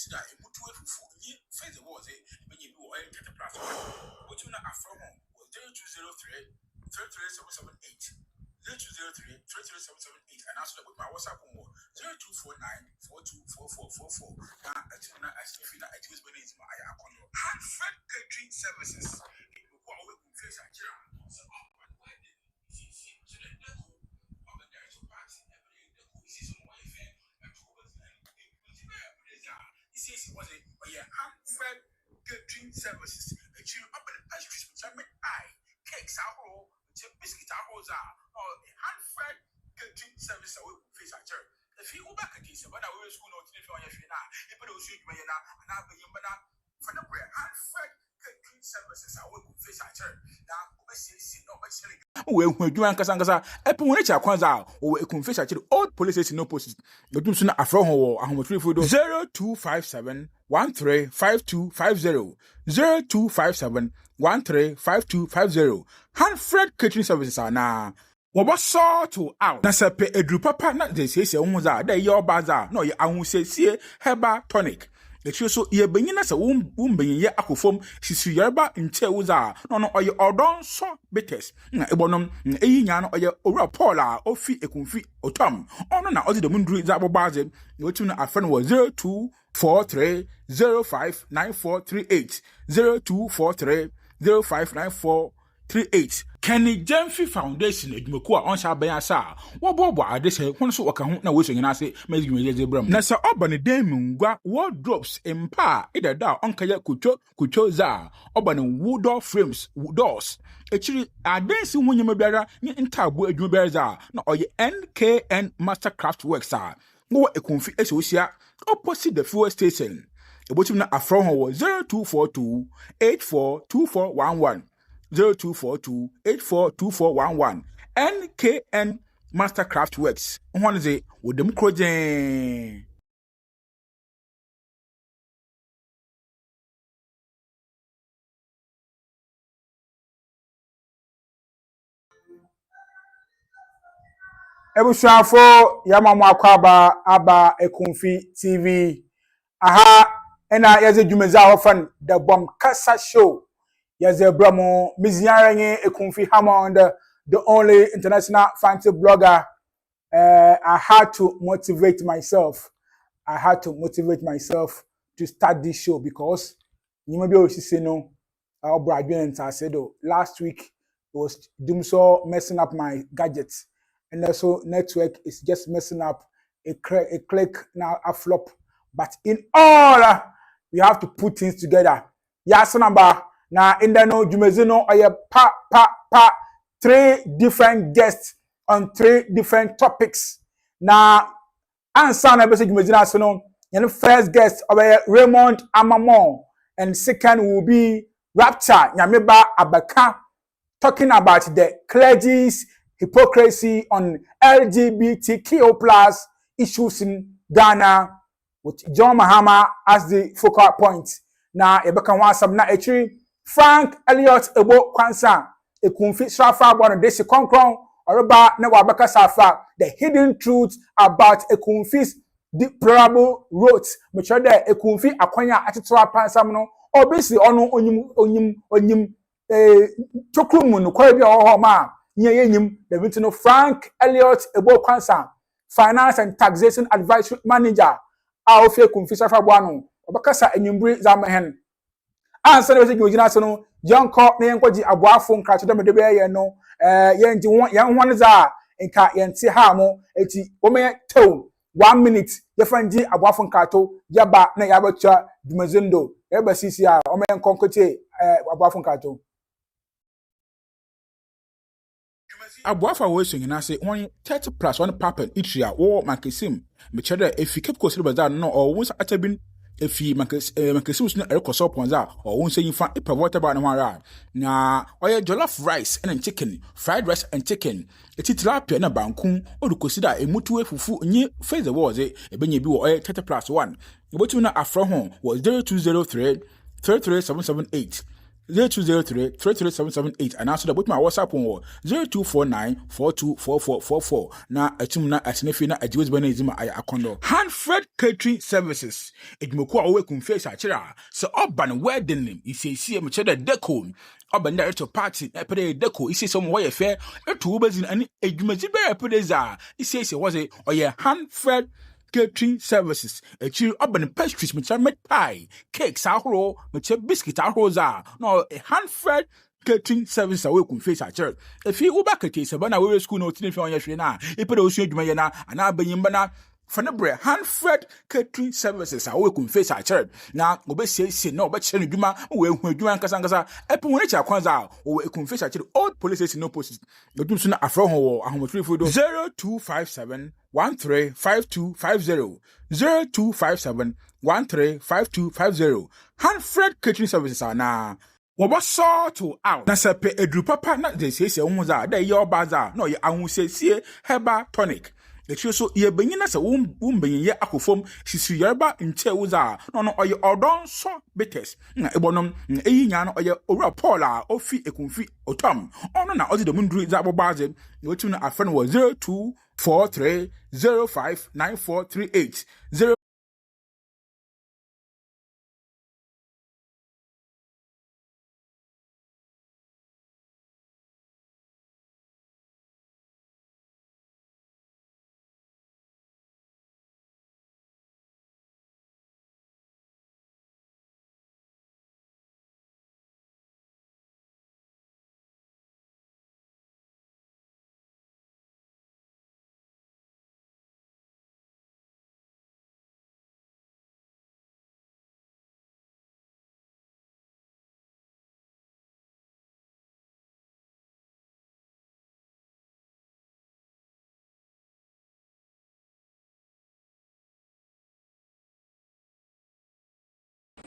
consider a mutu fufu ye face the was when you do a plus what you know from 0203 33778 0203 33778 and also with my WhatsApp 0249 424444 now as if you know it was when it's my account Hanfred Catering Services who are with face at Hanfred Catering Services. A chill up an ice cream, which I make cakes are all, biscuits are all, or Hanfred Catering Service away from face at church. If you go back at this, but I will school not if you are now, if you don't see me now, and I'll be in for the prayer. Hanfred Catering Services away from face at church. Now, we do Ankasa, EbonQuansah, or Ekumfi, old police station no posts. The two soon after her, and 0257 135250 0257 135250 Hanfred Catering Services are now. What was sort to out? Na sepe edru papa na de say onza da your bazaar no ye ahunsesie herbal tonic. The true so ye benyina se wumbenye akofom sisi yerba nche uza no oye odon so betes na ebonom eyi nya no oye owura Paul a ofi Ekumfi otom ono na odi de mundru za bobaze wetu na afren wo 0243059438 0243059438 Kenny Jemfi Foundation edumako a onsha bayasa wo bobo ade se hono so waka ho na wo so nyina se mezigimeze bram na se obane dem ngwa wardrobes empa idada onkaya kucho za obane wood frames doors echiri adensi hunyema biara ni ntabo edwuma biara za na oye NKN Mastercraft Works a wo Ekumfi esosia opposite the fuel station ebotim na afro ho 0242 842411 0242-842411 NKN Mastercraft Works. One is a with them crojen. Ebushafo Yamamwa Kwaba Aba Ekumfi TV. Aha ena yaze jumeza ofan the Bomkasa show. Yes, Bramo, Miziaranye Ekumfi Hammond, the only international fancy blogger. I had to motivate myself. To start this show because Nyameba Osiseno, our brother and Tasedo. Last week it was Dumso messing up my gadgets, and also network is just messing up. A click now a flop. But in all, we have to put things together. Yasanamba. Now, in the no Jumezino, I have 3 different guests on 3 different topics. Now, answer na bese Jumezina sono. The first guest Raymond Armah, and second will be Rapture, Nyameba, Abakah, talking about the clergy's hypocrisy on LGBTQ plus issues in Ghana, with John Mahama as the focal point. Now, EbonQuansah na actually. Frank Ellliot EbonQuansah Ekumfi Srafa Bono Desi Konkron Oroba na Abakah Safa the hidden truth about Ekumfi's deplorable roads which are there Ekumfi akwanya atitwa pansam no obisi ono onyim tokrumu no kwa bia ho ma nyeyim the bitino Frank Ellliot EbonQuansah finance and taxation advisory manager a ofi Ekumfi Srafa Bono Abakasa enyimbri zamehen answer the question no yanko na yankoji aboafo nkrato dem de be ye no yenji yan hwan za nka yenti ha mo eti o me tew 1 minute yefanji aboafo nkrato yaba na yabacha dumazindo eba sisi a o me nkonkote aboafo nkrato aboafo wo so nyina se 30 plus 1 papa itria wo makesim me chere efike ko sire bazar no o won sa atabin efi makesim no erekoso ponza o won se yifa ipavote ba no hara na oye jollof rice and chicken fried rice and chicken eti tilapia na banku odukosida emutu efufu nyi face the walls ebenye bi wo oye 30 plus 1 ebotu na afro ho was 0203 33778 0203 33778 and also the book my WhatsApp on 0249 424444 na atum na atenefi na ajiwes bana ezima aya akondo Hanfred Catering Services edumoko a wo Ekumfi achira se oban wedding nim isiesie me chede deco oban director party epede deco isiesie mo ye fe etu ubezin ani edumaji be epede za isiesie was it oye Hanfred Catering Services. Actually, urban pastries, which are meat pie, cakes, ahoro, which are biscuit, ahoza. No, a Hanfred Catering Service away from face at church. If you go back at it, Sabana, we school no tin on your shina, if it also do mayana, and I'll be yimbana. Fanabre Hanfred Catering Services away from face at church. Now, go say no, but Chen Duma, we do and Casangasa, Eponacha Kwanza, or Ekumfi at old police in no post. The Dumsuna Afro or a home 0257 135250 0257 135250 Hanfred Catering Services are now. What was saw to out? Na sepe edru papa na de say umuza de your bazaar no ye ahunsesie heba tonic. The show so ye benyina se benyin ye akofom sisu yerba nche uza no oye odon so betes na ebonom eyi nya no oye owura Paul a ofi Ekumfi otom ono na ozi de mundru za bobaze wetu na afan was 0243059438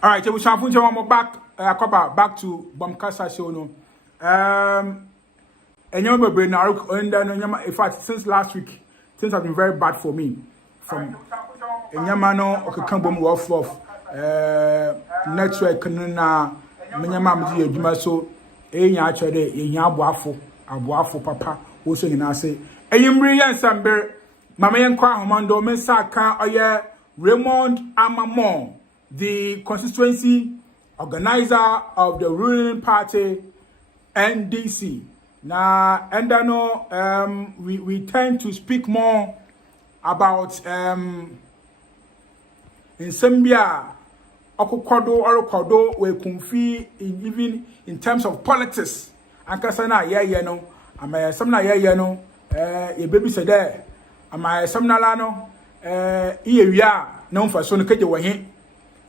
All right, we shall put you back to Bomkasa show no. And you remember in fact since last week things have been very bad for me. From Nyamano Okakambom off network na Nyamama di adwuma so enya achede enya aboafo papa wo so nyina say enyimri yansamber mama yenkwa ahomando mensaka oye Raymond Armah, the Constituency organizer of the ruling party NDC. Now, and I know we tend to speak more about in Zambia, Okokodo, where Ekumfi, even in terms of politics. And Kasana, yeah, no, am I some no, your baby said there, am I some nalano, yeah, known for Son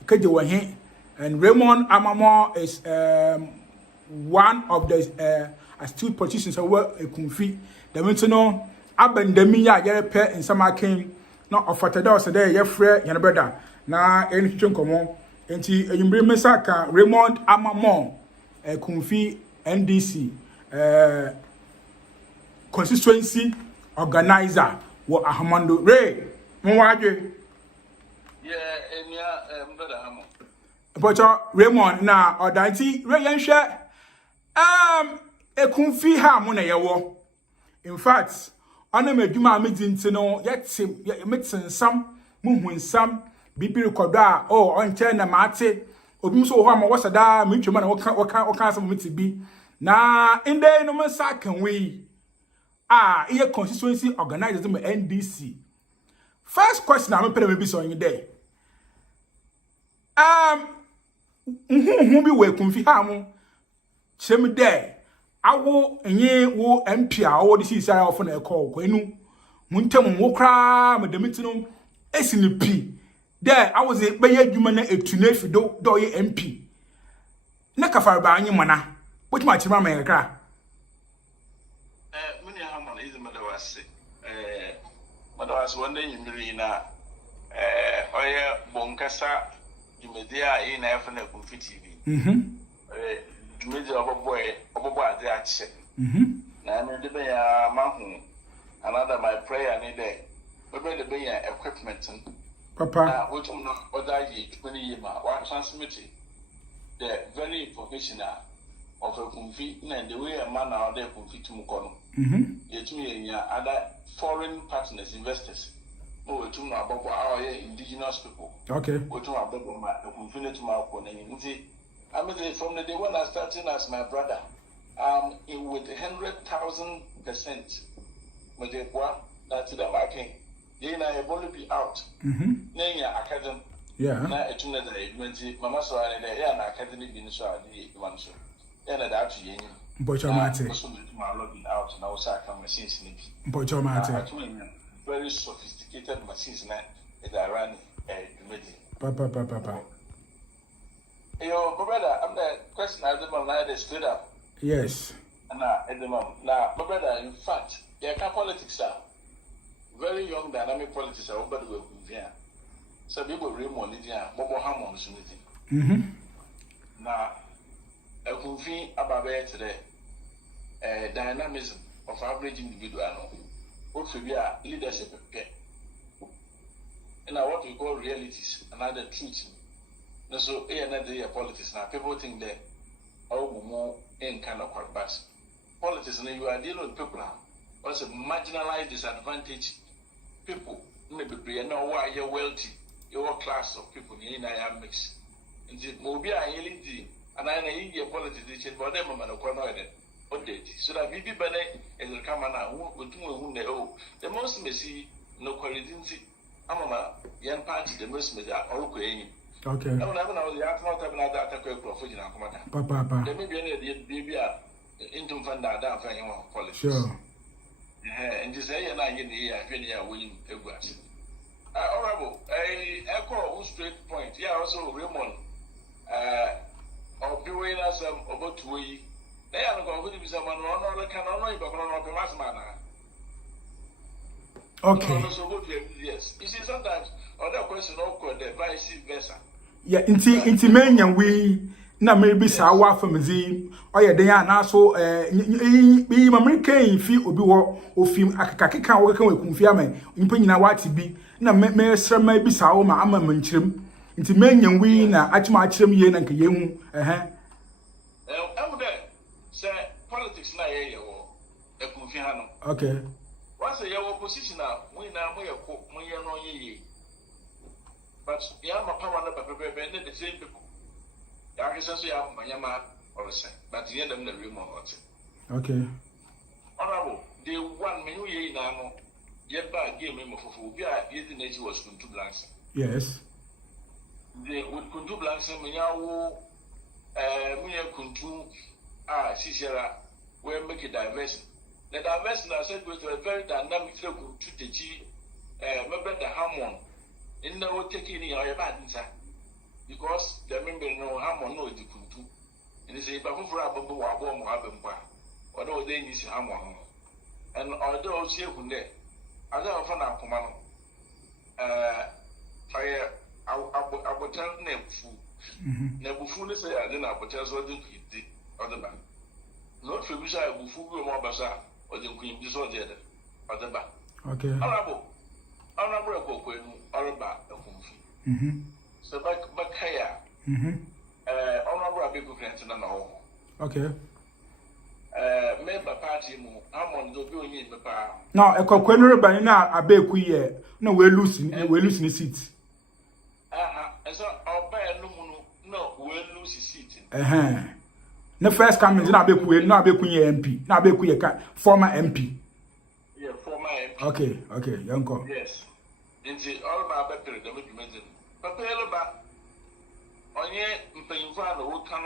Kajawahin, and Raymond Armah is one of the astute politicians who were Ekumfi. The Mintono, Abandemia, Yerepe, and Sama came not of Fatador, so there, your friend, your brother. Now, any chunkomo, and you bring Mesaka, Raymond Armah, Ekumfi, NDC, Constituency organizer, what Ahamando Ray, Mwaje. Yeah, brother Hamo. But Raymond, now, or Danty, Ray and share. Ekumfi ha mo na yewo. In fact, ona meduma medinti no yetim metinsam muhunsam bibi rekodo a onche na mate obi so ho ama wosada mentwema na woka asem metibi na inde no mensa kan we iye constituency organizers the NDC. First question I'm pay me bi so yin there. Bi we Ekumfi ha mo chem there. Awo enye wo MP a wo de sisi ofo na ekọ kwenu muntem wo kra medemitino esini pi there I was be adwuma na etuna fido do ye MP na kafar ba anyi mana wetin ma chima ma kra muni hamon izi madawase wonde nyimiri na oye Bomkasa imedia ina efa na Ekumfi TV Meji obobo ade ache. Na me de be ya mahu another my prayer ni there. We be de be ya equipment. Papa. Na which no other ye 20 year ma wa transmit the very information of Ekumfi, and the way a man out there Ekumfi to Mukono. Yet me other foreign partners, investors. Oh, to our indigenous people. Okay. Or to our Ekumfi to my opponent. I mean, from the day when I started as my brother, with 100,000%, with the one that's the marking, then I will be out. Name your academy. Yeah. Now, it's another 20 Mama saw an academy being so the one so. And that's the Bochomate. My login out and also I can machines. Bochomate. Very sophisticated machines now that run Papa. Yo, brother, I'm the question I did my straight up. Yes. Now, at the moment, now, my brother, in fact, politics are very young, dynamic politics are over the way. So people Raymond, Bobo Hammond, now, Ekumfi Abakah today, dynamism of average individual, what we are leadership, and what we call realities, another truth. So, another politics now, people think that all more in kind of but politics, and you are dealing with people also marginalized, disadvantaged people, maybe you know why you're wealthy. Your class of people in a mix. And the Mobia LED and I need politician, but them are not update. So that we be better as a camera who know the most messy no quality. I'm a young party, the most messy are all going. Okay. I don't know the not having that attack for you. Papa. There may be any baby into fund that politics. Sure. And just say, and I in the year, winning a glass. Honorable, I echo straight point. Yeah, also Raymond, of doing us about 2 weeks. They are going to be someone on the can only but not the mass manner. Okay. Yes. You see, sometimes other question awkward, the vice versa. Yeah, inti menya we na maybe sawa famzi oye den ya na so bi American fi obi wo ofim akakeka wo kan Ekumfi amen impa nyina wati bi na me srema bi sawo ma ama manchirem inti menya we na achima achirem ye na nka ye hu say politics na ye wo Ekumfi ha no. Okay. Once you opposition na we na mo ye no ye. But yeah, my power and the same people. I guess I have Nyameba or say, but the end of the Raymond. Okay. Honorable, the 1 million now, yet by game of phobia, the nature was Kuntu Blanks. Yes. They would Kuntu Blanks and Miao, Mia Kuntu, Sisera, where make a diversion. The diversion I said was a very dynamic flow to the G, remember the Hammond. In the old taking in your bad because the member no Hammond no Kuntu. And it's a babu for a bumble or bomb or Abakah, although they need Hammond. And although she who there, I don't find out Pomano. I would tell Nebu. Nebu Fool say I didn't have to tell what you other man. Not for which I will fool more bazaar or the queen disordered other back. Okay. Honorable Armah, Ekumfi. So Abakah, Honorable EbonQuansah and all. Okay. Member party, I'm on the doing the power. Now, a coquenor by now, Abakah ye. No, we're losing the seat. And so I'll buy a no, we'll lose his seat. The first coming in Abakah, not Abakah MP, not Abakah former MP. Yeah, former MP. Okay, young. Yes. Into all my better than we mentioned. But Pelaba, on ye, Mpayvan, who can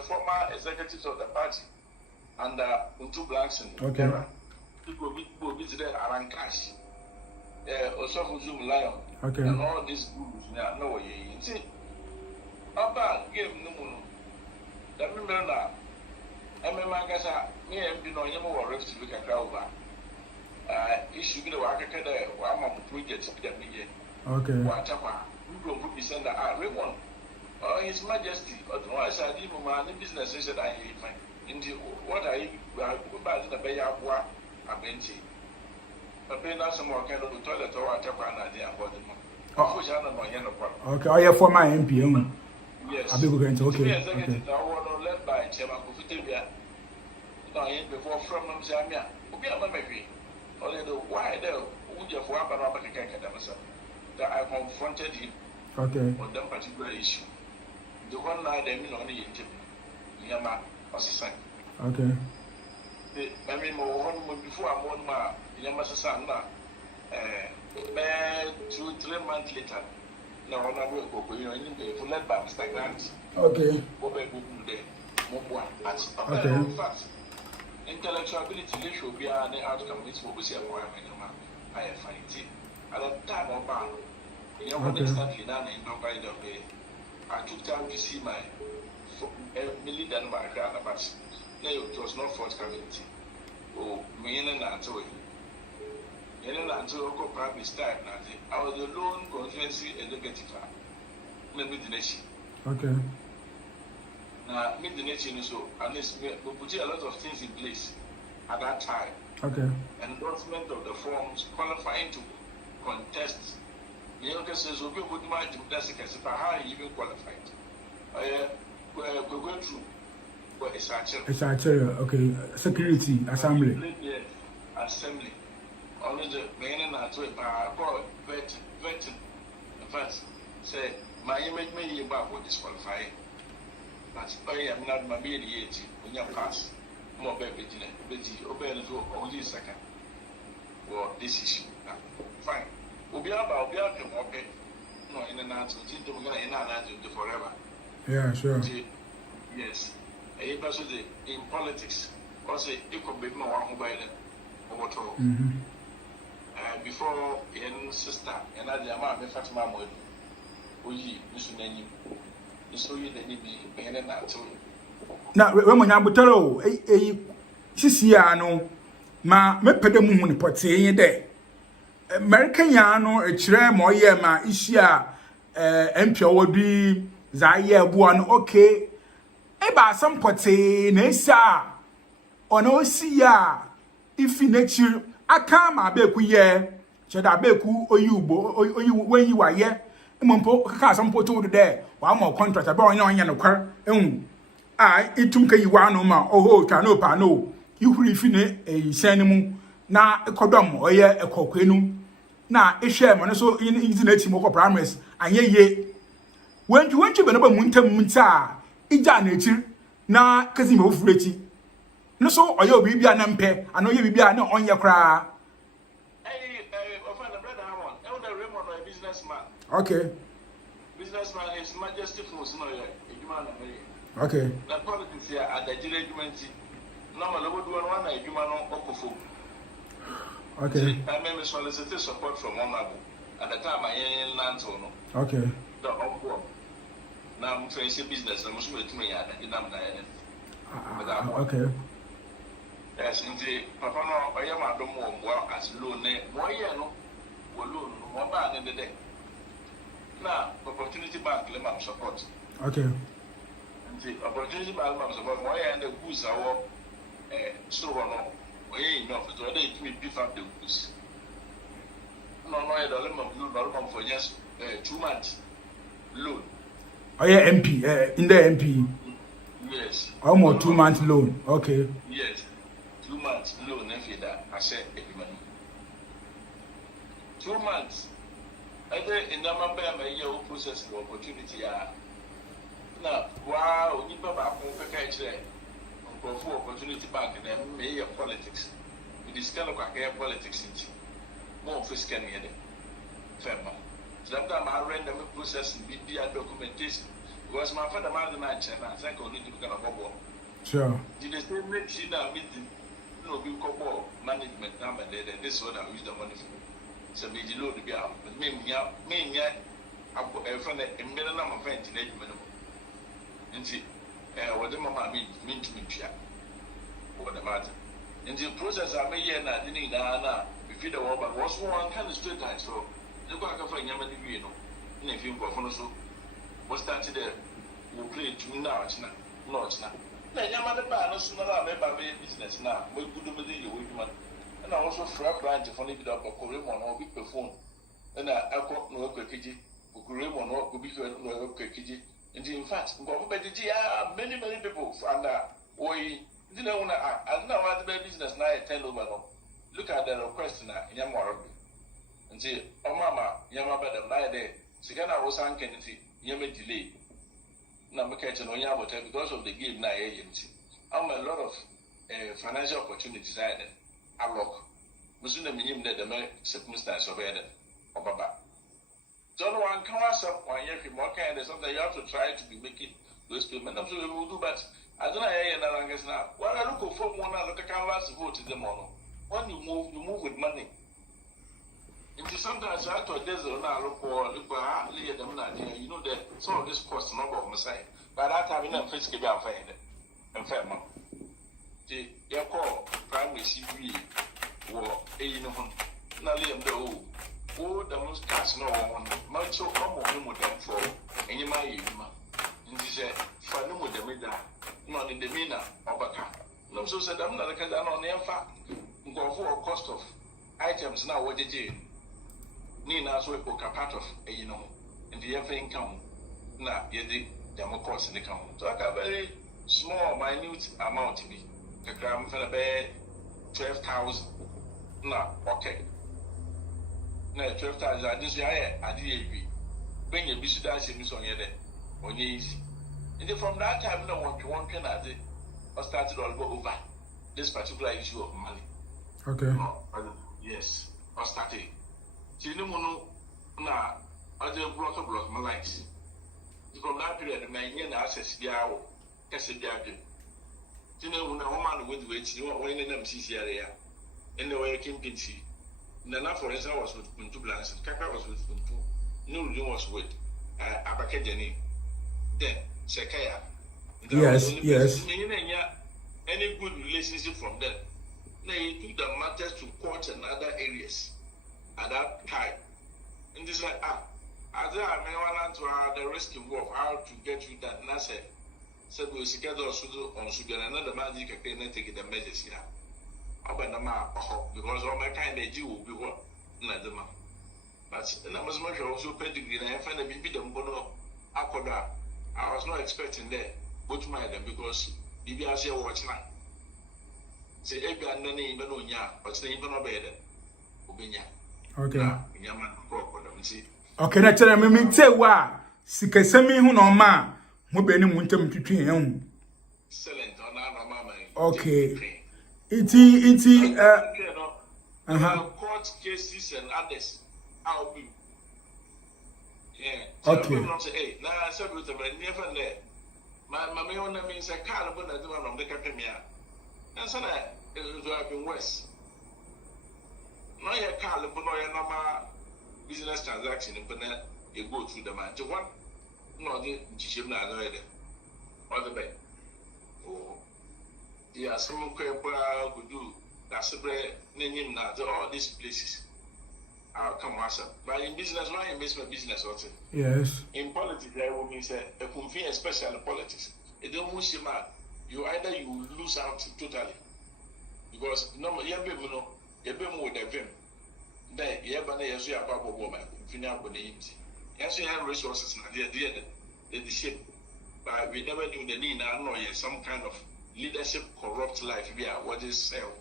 former executives of the party, and Kuntu Blanks and people will visit Arankash, also Zoom Lion, and all these groups. No, you see, Abakah gave Numuno. That remember now, Bomkasa, me and Nyameba or Rapture we can go over. Issue the Wakaka there, one of the projects that we okay. Whatever, we will be sent Raymond. His Majesty, otherwise I did my business that I hate fine. Indeed, what I about the Bay of War, a bench. But pay now some more kind of toilet or whatever, and I did about the okay, I have former MP. Yes. Abakah, okay. Led by Chairman Kufitibia No, before from them, Zamia, will be a memory. Only the why the would you for Abakah that I confronted him on that particular issue. The one night they mean only in Yama or son. Okay. I mean, before I'm one ma, Yama's son, 2-3 months later. No, I will go, you know, in led by Mr. Grant. Okay. Okay. In fact, intellectual ability should be an outcome. It's what we say about I find it. At that time, instantly done in no by the way. I took time to see my million and my grand, but it was not forthcoming. Oh, me and Antoine. In an Antoine private style, I was the lone Constituency executive. Maybe the nation. Okay. Now, meet the nation so at least we put a lot of things in place at that time. Okay. Endorsement of the forms qualifying to contest. The young says, "Okay, good man, that's how he even qualified." We go through. Well, it's actually okay. Security assembly. Yes, assembly. Only the main and not to vetting. First, say my image may about what disqualify. But I am not my mediating when you pass. More baby, obey only second for this issue. Fine. We'll be about okay. No, in an answer, we're going to forever. Yeah, sure. Yes. A person in politics, also, it could be more by the overthrow. Before in sister, and I am a Fatima Mood, we used to name you. So you didn't be in an answer. Now, when I'm Butero, Sisiano, ma me pedemu ni pote de American yano e kire mo ye ma isia empio wodi za ye bua no okay e ba sam pote na isia ona osia ifi nature aka ma be ku ye cheda be ku oyubo oyi wenyi wa ye mmompo ka sam poto de wa ma contract ba onya no kwar ehun itum ka yiwa no ma oho twa no pa no ihuri fi ne ehisen mu na ekodom oye ekokwenu na ehwe mo no so inzinati mo ko primaries anyeye wenju be no ba muntam munta ija na echi na kazi me ofureti no so oye obi bia na mpe ana oye bibia na onye kra Offer the brother Raymond. Elder Raymond is a businessman. Okay. Businessman is majesty for okay. The politics here at the judgment. Normally, we do one a human okofo. Okay. I may solicit support from one level. At the time, I ain't land on. Okay. The upward. Now, I'm trying to business. I'm going to me at the okay. Yes, indeed. Papa, no, I am at the more as loan. Why, no, loan, more bad in the day. Now, opportunity bank, let me support. Okay. The opportunity bank, support. Why and the goose are so no. Why enough to let me beef up the goose. No, I don't know for just 2 months loan. Oh, yeah, MP, in the MP. Yes. Almost 2 months loan. Okay. Yes. 2 months loan, if that I said every money. 2 months. I think in the number of a year process the opportunity. Now, wow, you never have a for opportunity bank and then mayor politics. We discuss politics more fiscal near them. So that time I ran the process and be documentation. Because my father man the man China, I think only to become a bubble. Sure. Did they say make sure that meeting? No, we call management number there, and this one I use the money for. So we load to be out. But me, I've got a friend in middle number of friends in the minimum. And see, what the mama mean to me, what the matter. In the process, I may hear that didn't know if you don't want, but what's one kind of straight time. So, look like a friend, Yamadi, you know, in a few buffalo. So, what's that today? We'll play 2 now, it's not. No, it's not. Yamada Ban, no sooner than my business now. We could do the woman. And I also free branch if only without a Raymond or big phone. And I got no Kiki, Raymond or Big no Kiki. And in fact, many people found that way You know, when I know what the business now at 10 over. Look at the request now, Yamara. And say, oh, Mama, Nyameba, the night there. Sigana was uncanny, Yama delay. Number catching on Yamata because of the game now agency. I'm a lot of financial opportunities I had. I look. Muslim minimum that the circumstance of Eden or Baba. Don't one come up 1 year more kind of something you have to try to be making those payments. Absolutely, we will do, but I don't know. I guess now. Well, I look for one other canvas to go to the mono. When you move with money. It is sometimes I to desert now look for them not you know that some of this cost number of my side. By that time, you know, physically I'm fine and fair man. The your call primary CV or a now live the old the most cash no one much so common with them for any my and he said, for no with the middle, not in the mina, Abakah. No, so said, I'm not a can on the fact. Go for cost of items now, what did you? Nina, so a part of a and the every income. Now, you did them of course in the count. So I got very small, minute amount to be. The gram for the bed 12,000. Now, okay. Now, 12,000, I did agree. Bring your business on your day. On your easy. And from that time, no one can add it or started all over this particular issue of money. Okay. Yes, or started. See, no one now, I just block my lights. From that period, the man access the hour, Cassie Gabby. You know, when a woman with which you are winning them CC area, and the way you came Pinsy. Nana, for instance, was with Puntu Blans, Kaka was with Puntu, Nulu was with Abakah. Then, Sekaya. Yes. Any good relationship from them. They took the matters to court and other areas at that time. And they said, as I may want to the risk involved, how to get you that. And I said we secure also on Sugar and another magic can take the measures here. Because all my kind of Jew will be what? Another man. But I was much also pedigree and I find a bit of Bono Akoda. I was not expecting that. Go to my them because BBS watch now. Say every and then even on ya, but say even a better. Okay. See. Okay, na tell me say wa sikasemi hu no ma mo be ni mu ntam twetwe ehun. Excellent on our mama. Okay. Court cases and others. I'll be. Yeah. Okay. Hey, now I said with the never there. My mamma means a car, but I don't know the Capemia. And so it would have been worse. No, your car, but no, your normal business transaction, but you go through the man to one. No, the Chishim or the bank. Oh, yeah, some could do that's a bread, name now to all these places. I'll come myself. But in business, why you miss my business also? Yes. In politics, there will mean Ekumfi, especially politics. It don't move you mad. You either you lose out totally. Because no, you have been with the vim. Then you have an issue about woman, finish with the image. Yes, you have resources, the shape. But we never knew the need now, some kind of leadership corrupt life. Yeah, what is sell?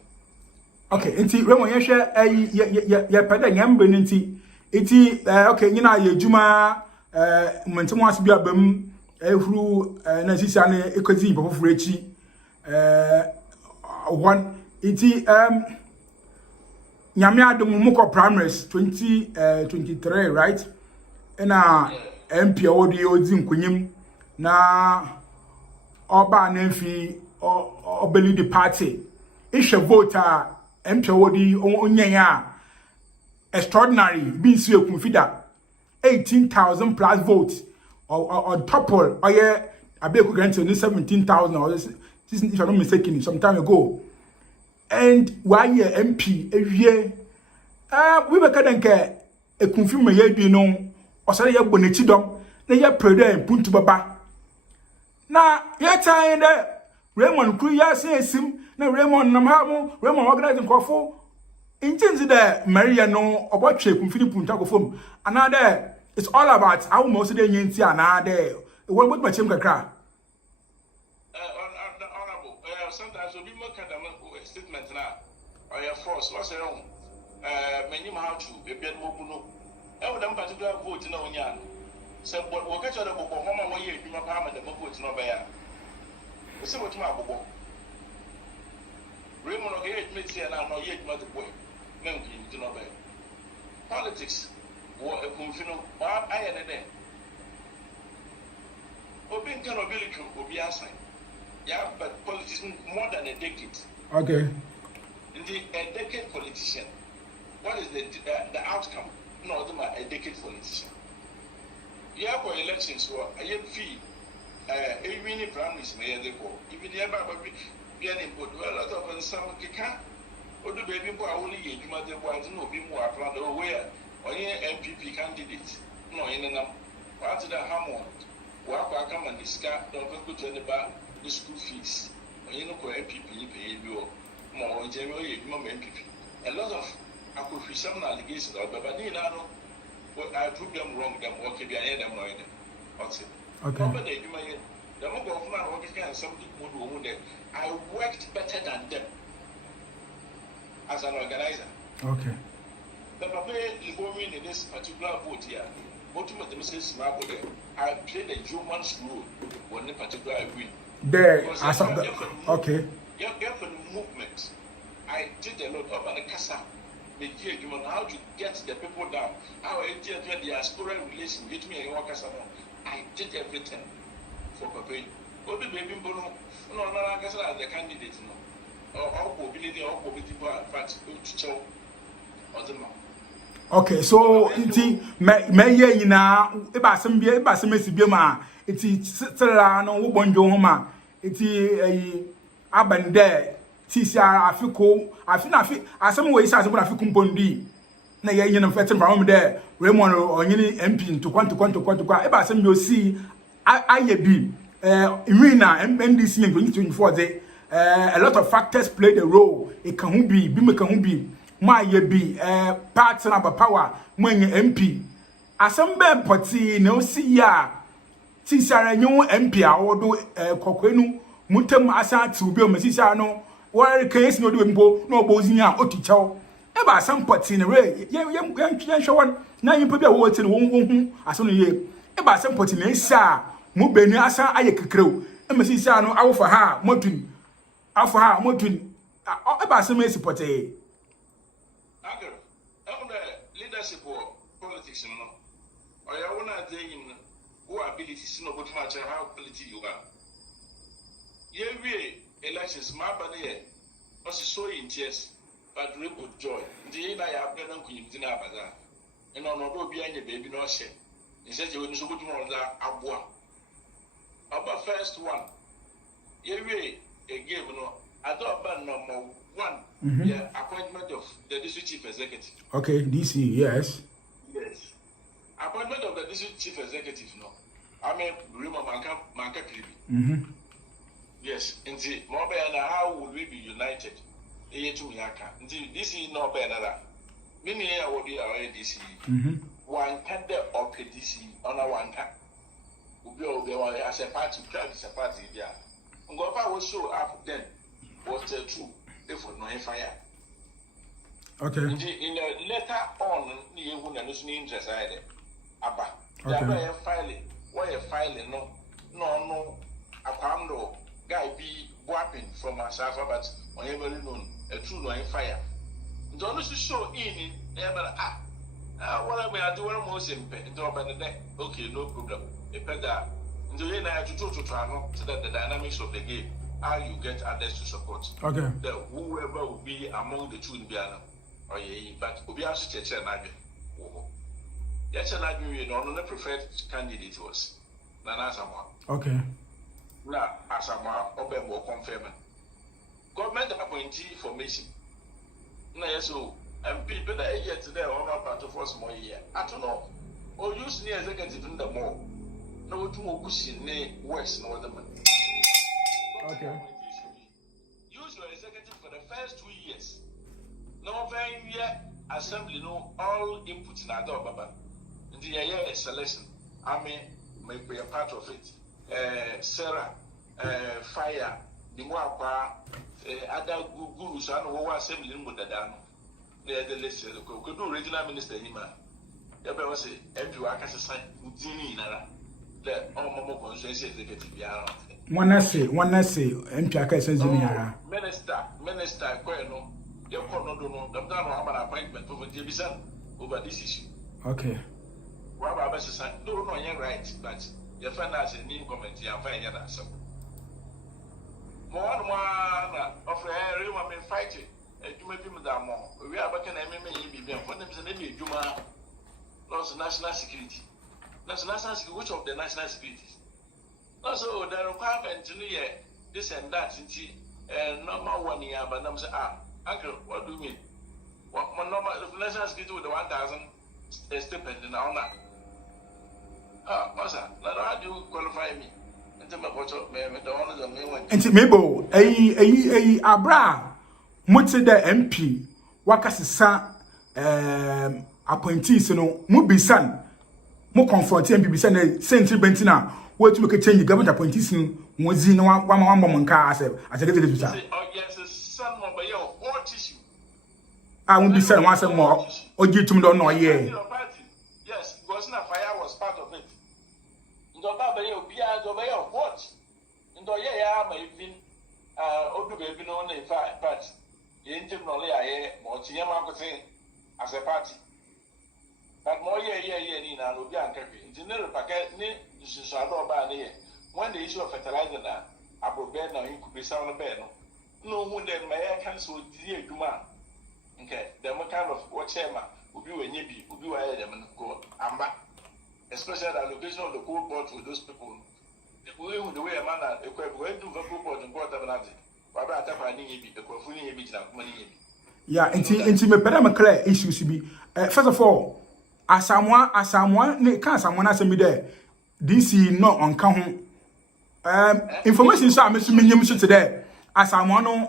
Okay, inti Raymond yehwe ya pada nyambe nti okay nyina ye juma mentemo ase bi abam ehuru na sisa ne ekozi bofoforo echi one inti nyame adom mu ko primaries 2023 right na MP odi nkunyim na oba na mfi obeli the party ishe voter MP wodi onyen extraordinary bi nsu Ekumfi 18,000 plus votes or topple oye abeku granted 17,000 or this if I'm not mistaken some time ago and why MP ewie we be kadanke Ekumfi me yedi no osare ye bonechi dom na ye president puntu baba na ye tan de Raymond kru ya sesim na Raymond namhamu Raymond organizing kwafo intinzi de Maria no obotwe Ekumfi punta kwafom another it's all about how most de nyenti another what machem kakra Honorable sometimes we or your force, what's wrong? Many how to be better no. I would particular vote in Onya. So, what will catch out of Homa way you know, Palmer, the vote no bear. So, what my bobo Raymond, okay, admits here now, not yet, mother boy. Men to know better. Politics, what Ekumfi, I had a day. Open can will be answering. Yeah, but politics more than a decade. Okay. A decade politician. What is the outcome? No, a decade politician. Yeah, for elections, a year fee, even primaries may go. Even the other be an input. Well, a lot of some can. Or the baby boy only you mother was no be more plan aware or MPP candidates. No, in a number. After the Hammond, work come and discuss, don't go to the bar, the school fees. Or you know, MPP pay you more in general, MPP. A lot of I could see some allegations, but I prove them wrong, them working behind them, what's it? Okay. But they do my the number of man working and something would that I worked better than them as an organizer. Okay. The papa involving in this particular vote here, ultimately, Mrs. Marble, I played a human's role when the particular win. There, as of the, okay. Your movement, I did a lot of Abakah. How to get the people down, how I did the diaspora relation with me and Wakasa. I did everything for Papa. What the baby Bono, no, the candidate, no, or mobility or mobility, but to show or the mouth. Okay, so iti me ye nyina e ba sem esibiema iti tsela no wo bonjo homa iti abande tisia afiko afi asem we isa asem afiko mpondi na ye nyina fetem from there Raymond onyini MP ntokwa e ba sem yo si aye bi wina NDC in 2024 dey a lot of factors played a role e kan hu bi me kan hu bi ma ye bi partner of power mwenye MP asem poti na osi ya tisara nyu MP a wodo kokwenu mutem asa ti obi o mesisa no where case no do mpo no obozi a otichew e ba asem poti na re ye hwewon na yimpa bi a wo ti no hu aso no ye e ba asem poti na esa mu beni asa aye kekrew e mesisa no awofa ha motun afa ha motun e ba asem esi poti leadership or politics, no, or your own in who abilities, no, but much how ability you are. Ye elections, my body, was so in tears, but reap with joy. The I have done in Bazaar, and on no behind the baby no shame. He said you wouldn't so good more than Abwa. About first one, ye a game, no, I don't ban no more. One, the appointment of the district chief executive. Okay, DC, yes. Yes. Appointment of the district chief executive, no. I mean, Raymond Manka. Yes, and see, more better how would we be united? This is no better. Many years will be our DC. One candidate of the DC on a one cap. Will be over as a party, as a party, yeah. And Gopa will show up then was true. No fire. Okay. In the letter on the listening interest either. Abba. Okay. Filing. Why a filing? No. A condo guy be whopping from a server, but on every known a true no fire. Don't also show in ever what I do one more simple. Okay, no problem. A pedal. Do you know to travel so that the dynamics of the game? How you get others to support. Okay. The whoever will be among the two in Biana. Oh yeah, but Obias Church and Nabi. Yes, and Nabi, the preferred candidate was Nana Samoa. Okay. Now, Asamoah Obem will confirm. Government appointee formation. No, yes, so and people that are yet today are not part of us more year. I don't know. Or use near executive in the mall. No, to Mokushi, nay, West, no other man. Okay. Use your executive for the first 2 years. No very year assembly, no all inputs in Ado Baba. In the year selection, I mean, may be a part of it. Sarah, Fire, the more other gurus and over assembly in Mudadano. They are the list. Could do regional minister Nima. The Bell say, every work as a sign, Udini, the Armah Constituency executive. One essay, MPK says Minister, Queno, your corner don't have an appointment over Jameson over this issue. Okay. Robert Besson, don't know your right, but your friend has a new comment, you are finding that. So, one of a Raymond been fighting, and you may be Madame. We are back in MMA, for them to maybe Juma lost national security. National security, which of the national security? Also, the requirement to this and that, normal 1 year, but I'm saying, Uncle, what do you mean? What normal national security with the 1,000 stipend in our honor? Massa, now how do you qualify me? And Mabo, Abra, Mutte the MP, Wakasa appointees, Mubi son, more confronting MP, Saint Bentina. What to make a change, government appointees was in one Bomkasa as a executive. Oh, yes, son of your tissue. I won't be sent once more, or you to don't know, yeah. Yes, wasn't a fire was part of it. Ndo baba ye obi a do be what ndo ye ya ma even odu be bi no na ifa but ye ntim no le aye mo tinye ma kotin as a party but mo ye ni na obi anka bi engineer packet ni susado ba na ye when the issue of fertilizer na abobe na incubate sound be no hu dem ma ye kan so di aduma okay dem kind of what chairman obi wenye bi obi wa ye dem go amba. Especially the location of the coal port with those people. The way a man went to the coal port in Port Abakah, Baba Tapani, the Kofuni, money. Yeah, into me, but clear issues be. First of all, as someone, can't someone ask me there. This is not on count. Information so I'm assuming today. As someone,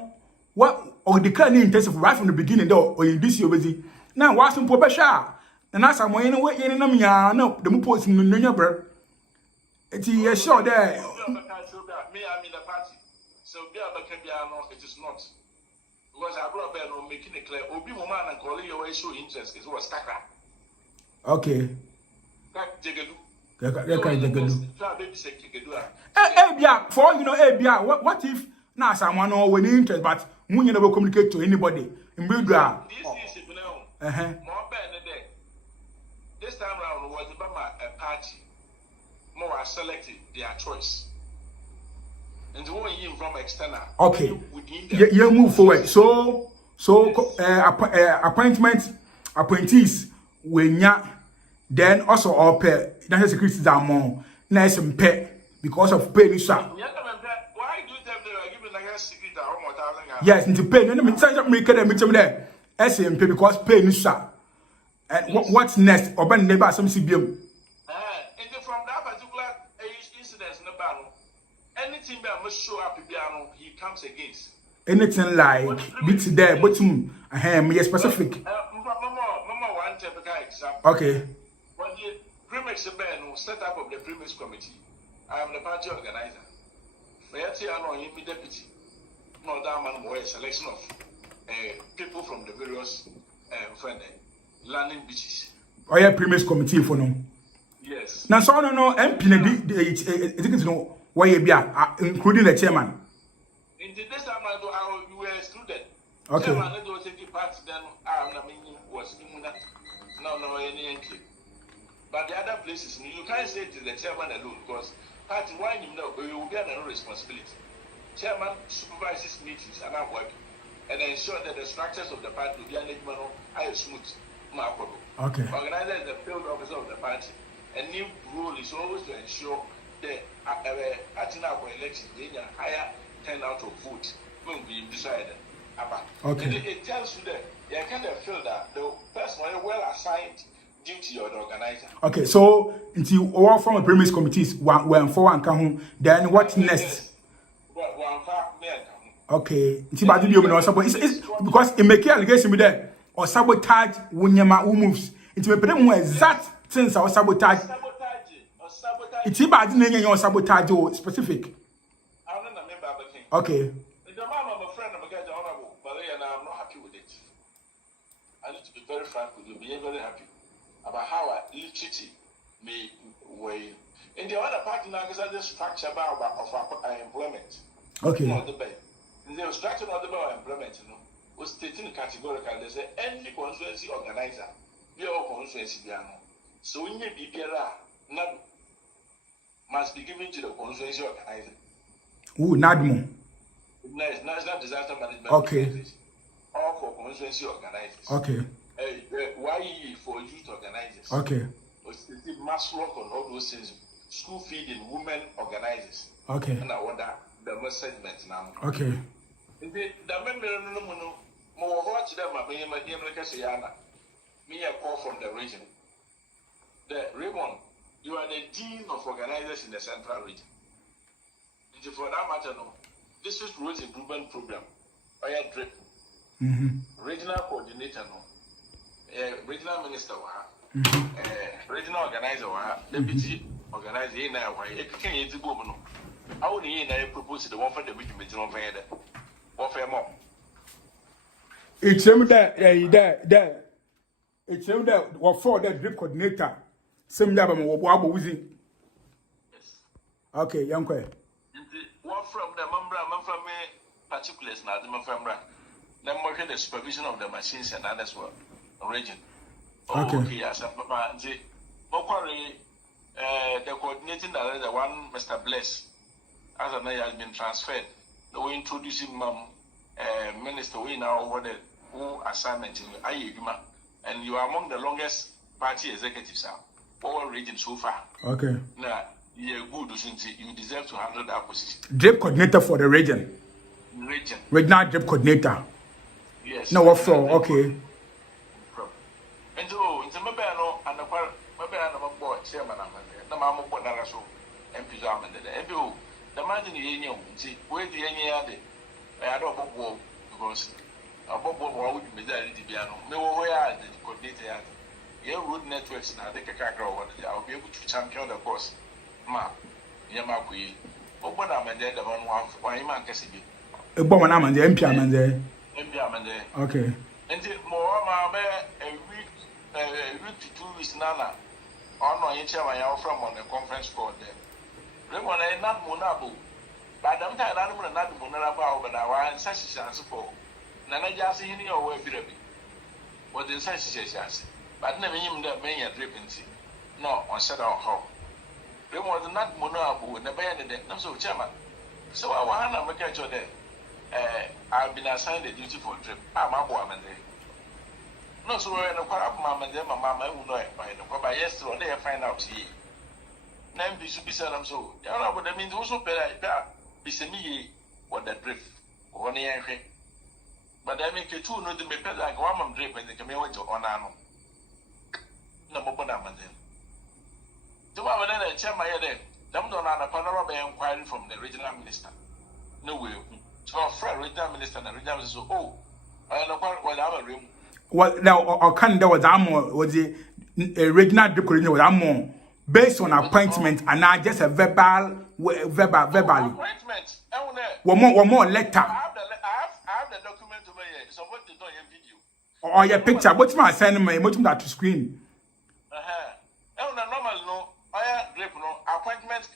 what or declare intensive right from the beginning, though, or in this year, busy. Now, what's in Pobasha? And as I'm waiting, no, the Mupos in the number. It's sure there. Me, I'm in the party. So, it is not. Because I brought Bell making it clear, Obi woman and calling your way show interest is what Taka. Okay. For what if now someone or when interest, but when you never communicate to anybody in Bulgaria? This is more bad than that. This time around was about a party more selected their choice. And the one you from external. Okay. You move forward. So appointees when ya then also all pay national security are more nice and pay because of pay this. Why do you tell them they are giving national security $1,000? Yes, into pay. No, me say make them there. SMP because pay this. And what's next? Urban neighbor some CBM. And from that particular incident in the battle, anything that must show up, he comes against. Anything like beat there, but me specific. Mama one typical example. Okay. When the premise set up of the premise committee, I am the party organizer. I know him deputy. No, that man was a selection of people from the various landing beaches. Oh yeah, premise committee for no. Yes. Now so no MP it no why you be including the chairman. In the this time we were excluded. Okay. Chairman don't take part then was no any entry. But the other places you can't say it is the chairman alone because party why you will be under no responsibility. Chairman supervises meetings and I'm working and ensure that the structures of the party will be are smooth. Okay. Organizer is the field officer of the party. A new rule is always to ensure that acting out for elections, being a higher turnout of vote will be decided. Okay. And it tells you that you kind of feel that the person well assigned duty or the organizer. Okay, so until all from the premise committees were for and come then what next? Okay. Because it make allegation with that or sabotage when you moves. It may be more exact things or sabotage. It's about the sabotage or specific. I don't remember Okay. The mama, my friend, I'm getting honorable, but I'm not happy with it. I need to be very frank with you, be very happy about how literacy may weigh. In the other part, now, is the structure of our employment. Okay. Not the best. The structure of the employment, was stating categorically, they say any constituency organizer, be our constituency, so in the BPRA, must be given to the constituency organizer. Ooh, NADMO. National Disaster Management. Okay. All for constituency organizers. Okay. YE for youth organizers. Okay. Mass work on all those things. School feeding women organizers. Okay. And I order the segment now. Okay. The member no more watch them. Me a call from the region. The Raymond, you are the dean of organizers in the central region. And for that matter, no, this is road improvement program. I drip. Regional coordinator, no, regional minister, regional organizer, deputy organizer. Now, I can't go. No, I only propose the one for the region meeting on Friday. What fair more? It's him there. It's him there. What for the drip coordinator? Same day, I'm using. Yes. Okay, young boy. What from the member, from me, particulars, not the member. Then working the supervision of the machines and others were region. Okay. As a papa, the coordinating the one, Mr. Bless, as I has been transferred. We introducing minister we now over the who assignment in Ayuma, and you are among the longest party executives all region so far. Okay. Now you're good, you deserve to handle that position. Drip coordinator for the region. Regional drip coordinator. Yes. No, what for? Okay. And so, it's a mabano and the boy, chairman, the mamma, so, MP Zaman, the MPO, the man in the union, see, where the any other, I don't know, because a bobo would be there in the piano. No, where are the coordinator? Your road networks now, the Kakaka, I'll be able to champion the course. Ma, Yamakui, open up and then the one man can see. A woman, I'm the MP, I'm there. Okay. And more, a week to 2 weeks, Nana. On each of my from on the conference call there. Raymond, I not Monabo. But I'm tired of not Monabo, but I want such a chance for Nana just in your way, what the such says. But never him that may a dripping. No, on set on how. Raymond not Monabo, and the band, not so chairman. So I want to make a there. I've been assigned a duty for trip. I'm a woman there. No, so we're in a quarter of mamma, and my mamma will know it by the but yesterday they find out here. Name be should be said, I'm so. You know what I mean? Also, be send me what that drift or any anchor. But I make a two no to be better like one drip and they can make it on Anno. No more than them. Tomorrow, then I check my head. Them don't have a panorama inquiry from the regional minister. No way. So, friend, regional minister and regional minister, oh, I don't know what I'm a room. Well, now, or can there was Armah, was the regional drip coordinator with Armah based on appointment and not just a verbally. Appointment. One more letter. I have the document over here. So, what to do in video? Or your picture, what's my sending me, what's that to screen? Normal, no, I have drip, no, appointment,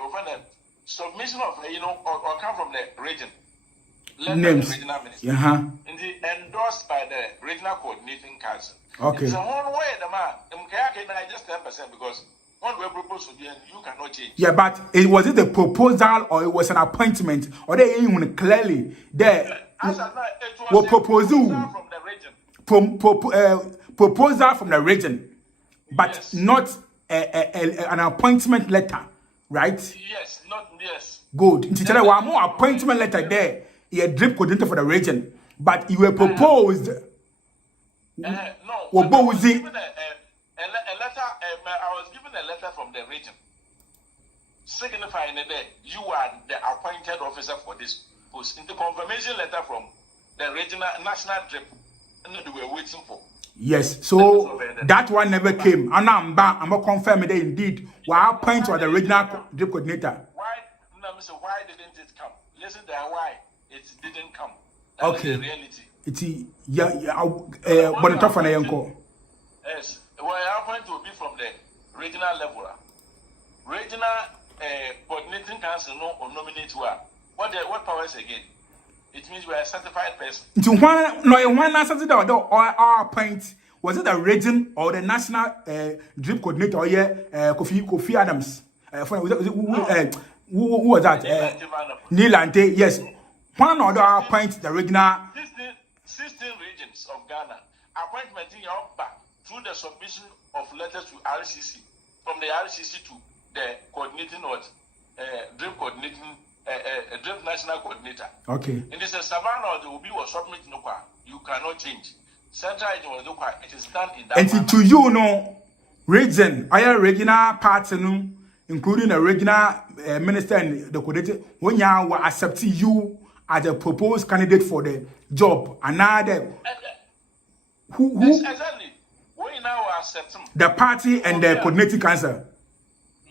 over the submission of, or come from the region. Names. And endorsed by the regional coordinating council. Okay. It's a one way the man. I just 10% because one way proposed to be and you cannot change. Yeah, but was it a proposal or it was an appointment? Or they even clearly there was proposal from the region. Proposal from the region, but yes. Not an appointment letter, right? Yes, not yes. Good. Instead, one more appointment letter there. You drip coordinator for the region, but you were proposed. No, I was given a letter. I was given a letter from the region signifying that you are the appointed officer for this post. In the confirmation letter from the regional national drip, and they were waiting for. Yes, so that one never came. And I'm going to confirm that indeed we are appointed to the regional drip coordinator. Why? No, say, why didn't it come? Listen to why it didn't come. That okay. is the reality. It's when tough on a yes, well, I point to be from the regional level. Regional coordinating council no or nominate what powers again? It means we are a certified person. To one answer to our point. Was it the region or the national drip coordinator or Kofi Adams? Who was that? Nilante, yes. One or the other point the regional 16 regions of Ghana appointment in your back through the submission of letters to RCC, from the RCC to the coordinating drip coordinating drip national coordinator. Okay. In this Savannah or the Obi was submitting no qua, you cannot change. Central region was no qua, it is done in that. And to you know, region, our regional partner, including the regional minister and the coordinator, when you are accepting you as a proposed candidate for the job, another who exactly we now accept him. The party and the coordinating council.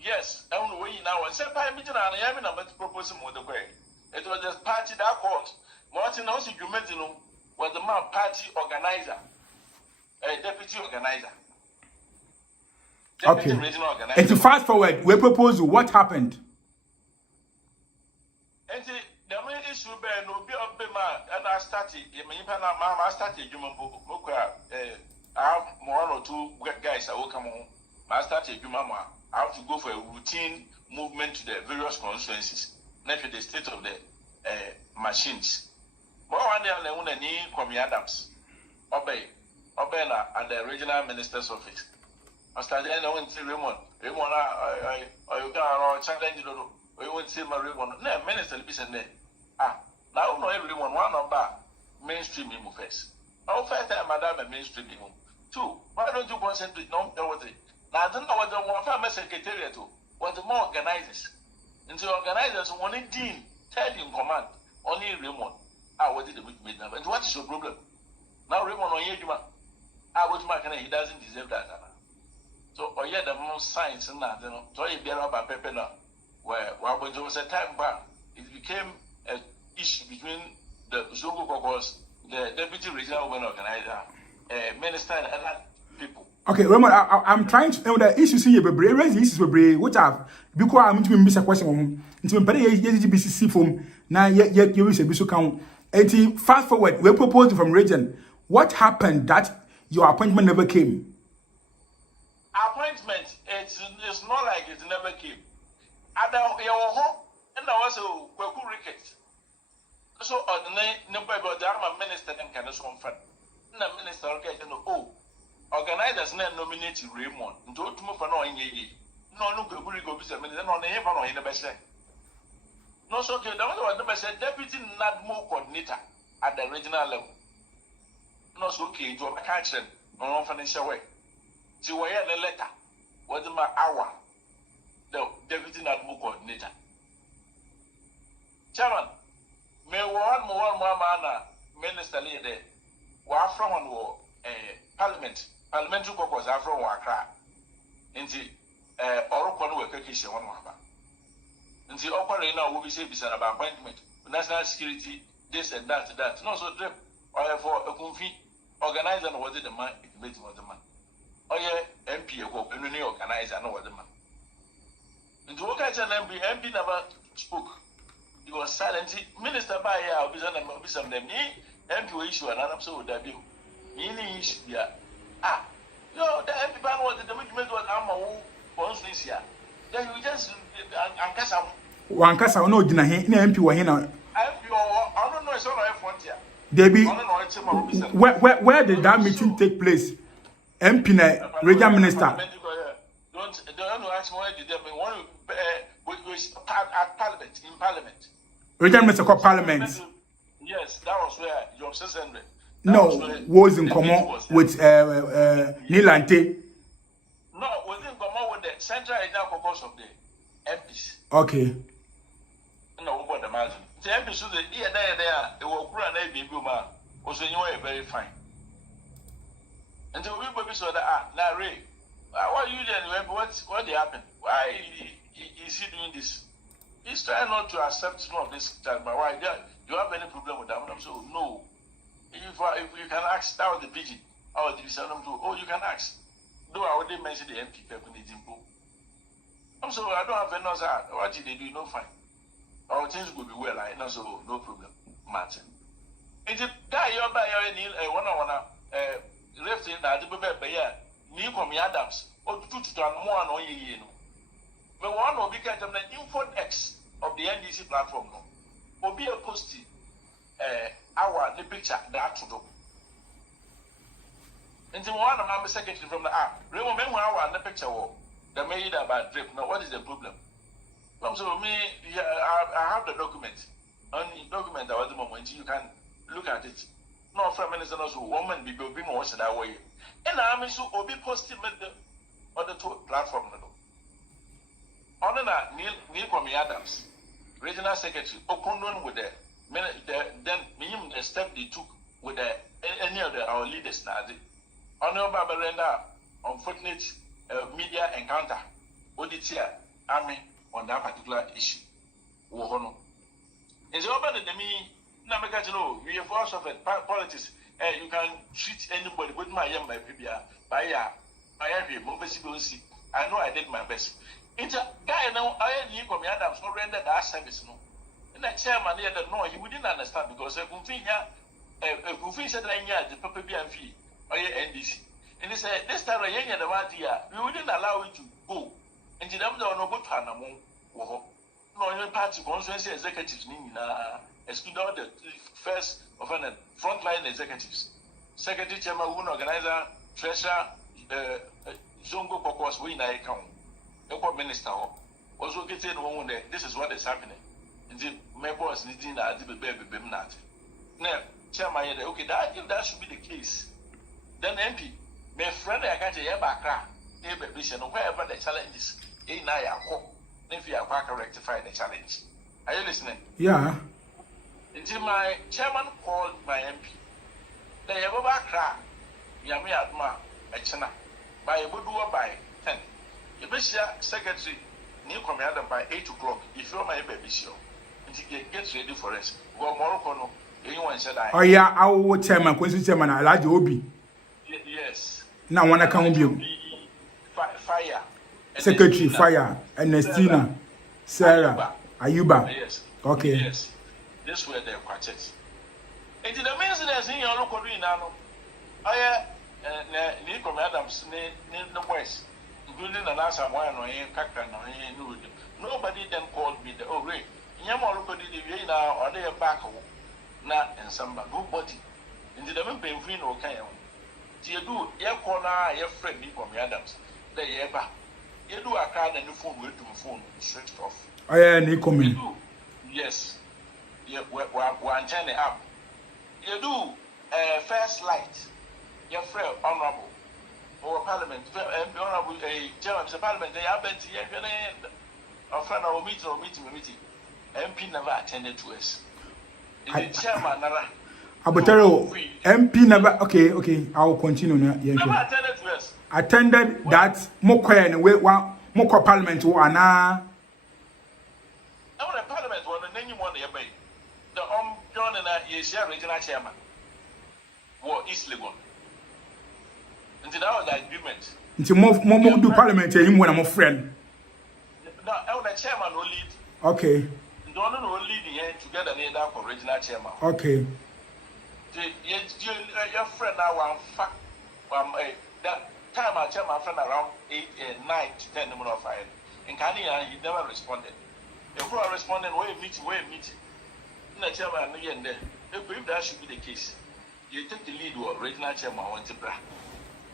Yes, and we now accept by meeting and I am not proposing with the way. It was the party that called Martin also you met was the man party organizer, a deputy organizer. Okay. And to fast forward, we propose what happened. And the main issue no be of and I started. I started I have one or two guys I will come home. I started I have to go for a routine movement to the various constituencies, not to the state of the machines. But one day I need Kwame Adams, Obey at the regional minister's office. I started I went to Raymond, I got challenge we won't see my Raymond. No, minister be sent there. Now no everyone one number mainstream him first. Our first time madam mainstream him. Two, why don't you concentrate no what it? Now I don't know what the one family secretariat to what the more organizers. And so organizers one in dean, tell in command, only Raymond. What did the week made now? And what is your problem? Now Raymond on Yeduma. What my he doesn't deserve that. So or the most science and that, so you get up a paper now. Where there was a time back, it became an issue between the Zogo Kokos, the deputy regional women organizer, minister, and other people. Okay, Raymond, I'm trying to know the issues here, but raise issues which have because I'm to miss a question. It's been better LGBTQ from now, yet you wish a bishop count. And fast forward, we proposed from region. What happened that your appointment never came? Appointment, it's not like it never came. And I was a Kwaku Ricket. So, the Armah minister and can also fund. The minister, organizers nominate Raymond. Don't move for no in ye. No, no, go visit a minister on the heaven or in the best. No, so okay, the best deputy NADMO coordinator at the regional level. No, so okay, to a catch them on financial way. So, we had a letter. What's my hour? The deputy NADMO coordinator. Chairman, may one more minister there. We're from parliament. Parliamentary caucus are from Wakra. Into Orokon work occasion one waba. Into Okwa now will be said about appointment, national security, this and that. No, so trip or for Ekumfi organizer and what the man, it made what the man. Oh, yeah, MP, a organizer, no what the man. And to work at an MP never spoke. He was silent. Minister by some them. MP issue and I'm so that you. Meaning issue, yeah. No, the MP ban was the document was Armah once this year. Then you just Wankasa no dina he na MP wa he na. MP I don't know it's on our frontier. Debbie, where did that meeting take place? MP na regional minister. Don't ask why did they want at parliament in parliament. Regional minister called parliament. Yes, that was where your sister. No, was in common with Nilante. No, was in common with the central regional caucus of the MPs. Okay. No, what the margin. The MPs so the here there, they were grand baby man. Also, you were very fine. And so we baby saw that now Ray. Why you then what happened? Why is he doing this? He's trying not to accept some of this child. But why? Do you have any problem with that? I'm so no. If you can ask, that was the pigeon. I was the oh, you can ask. Though I already mentioned the MP people in Jimbo. I'm so I don't have any other. What did they do? No fine. Our things will be well. I know so no problem. Martin. It's a guy you're by your one left in that the baby me from Adams or two to one on ye. But one will become the info X of the NDC platform. Will be a posting our the picture that to do. And then one of my secretary from the Raymond the picture the made about drip. Now what is the problem? So me, I have the document. On the document at the moment you can look at it. No from minister also woman be more that way. And I so be posting on the platform. On Neil Kwame Adams, regional secretary, open with then the step they took with any of our leaders now. Honorable Barberenda, unfortunate media encounter, Auditia, Army on that particular issue. It's open to me. Now, we have also suffered politics. You can treat anybody with my young PBR by I know I did my best. It's a guy now. I need from Adams who rendered that service. No, and that chairman here that no, he wouldn't understand because Ekumfi said the PPB fee or NDC. And he said this time we wouldn't allow you to go. And the number no go to Anamo. No, even party constituency executives exclude all the first of frontline executives. Secretary Chairman, organizer, treasurer, Zongo Kokos, we in our account. Equal minister also get in one day. This is what is happening. And the members needing that the baby not. Now, Chairman, okay, that should be the case. Then MP, my friend, I can't hear Abakah, wherever the challenge is, in I am if you are rectify the challenge. Are you listening? Yeah. Until my chairman called my MP. They have Abakah, Armah, China, by a good by 10. You wish secretary new commander by 8 o'clock. If you're my baby show, and he gets ready for us. Go Morocco, anyone said I. Oh, yeah, I will chairman, Constituency chairman, I like Obi. Yes. Now, one account you. Fire. Secretary, Fire, Ernestina, Sarah, Ayuba. Yes. Okay. Yes. This were their quartets. And the means there's in your local now. I Nico Adams, the West. Including an answer one or nobody then called me the Ray. Yammer did the now or they are back not and some nobody. Into the member free no kind. You do your corner, your friend from Adams. They ever. You do a card and the phone will to phone switched off. Oh, yeah, Nico. Yes. You one turn it up. You do first light. Your friend honorable. Or Parliament, honorable Chairman of Parliament, they haven't yet a friend or meeting. MP never attended to us. The chairman, Abatero, MP never. Okay, I will continue now. Never attended to us. Attended that Moko and Moko Parliament one. Now, the Parliament was the name one bay. The John and Asia regional chairman were East Legon. And that was the agreement. Until more do parliament him when I'm a friend. Now, the chairman will lead. Okay. Don't know lead here together near that original chairman. Okay. Your friend now that time our chairman friend around 9 to 10 number of fire. And Kanye he never responded. If you are responding, where meet. The chairman again there. If that should be the case, you take the lead or original chairman want to bra.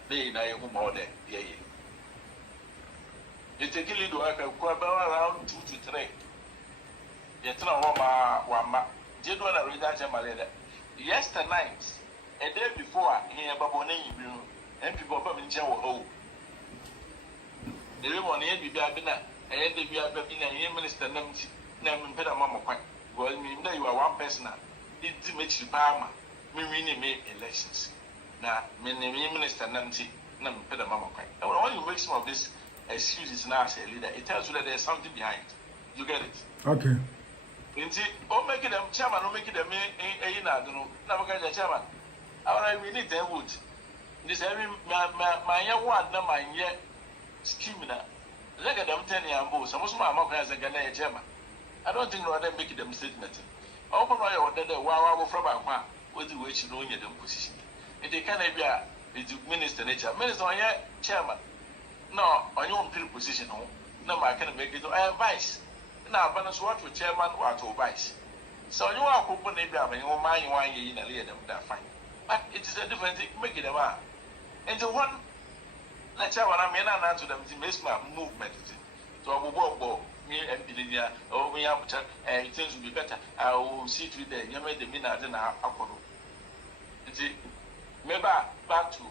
They know who more there. Yeah. You take a little work around 2 to 3. You tell one did one read that malaria. Yesterday night, a day before, here Baboni, and people in Joe. The one here be Babina, and they be a minister named Peter Mamma. Well, you are one person. It makes you Palmer. Me make elections. Now, many minister Nancy, Peter Mamma. And when you make some of these excuses now, say leader, it tells you that there's something behind. You get it? Okay. Make them chairman, make them a chairman. We need them wood. This every my young one, my year scheme. Look at them 10 years old. Some of my mom has a Ghanaian chairman. I don't think no them make them statement. Open my order, wow, from my with the way you know in your position. If they can't be a minister nature, minister on your chairman. No, on your own position, no, I can make it. I have vice. Now, but as what with chairman or to vice. So you are open maybe I mean, your mind 1 year in a year, that fine. But it is a different thing, make it a man. And the one, let's say what I mean, I answer them to make my movement. So I will walk, me and Billinia, or me up, things will be better. I will see to the Nyameba the minute and Apollo. Maybe back to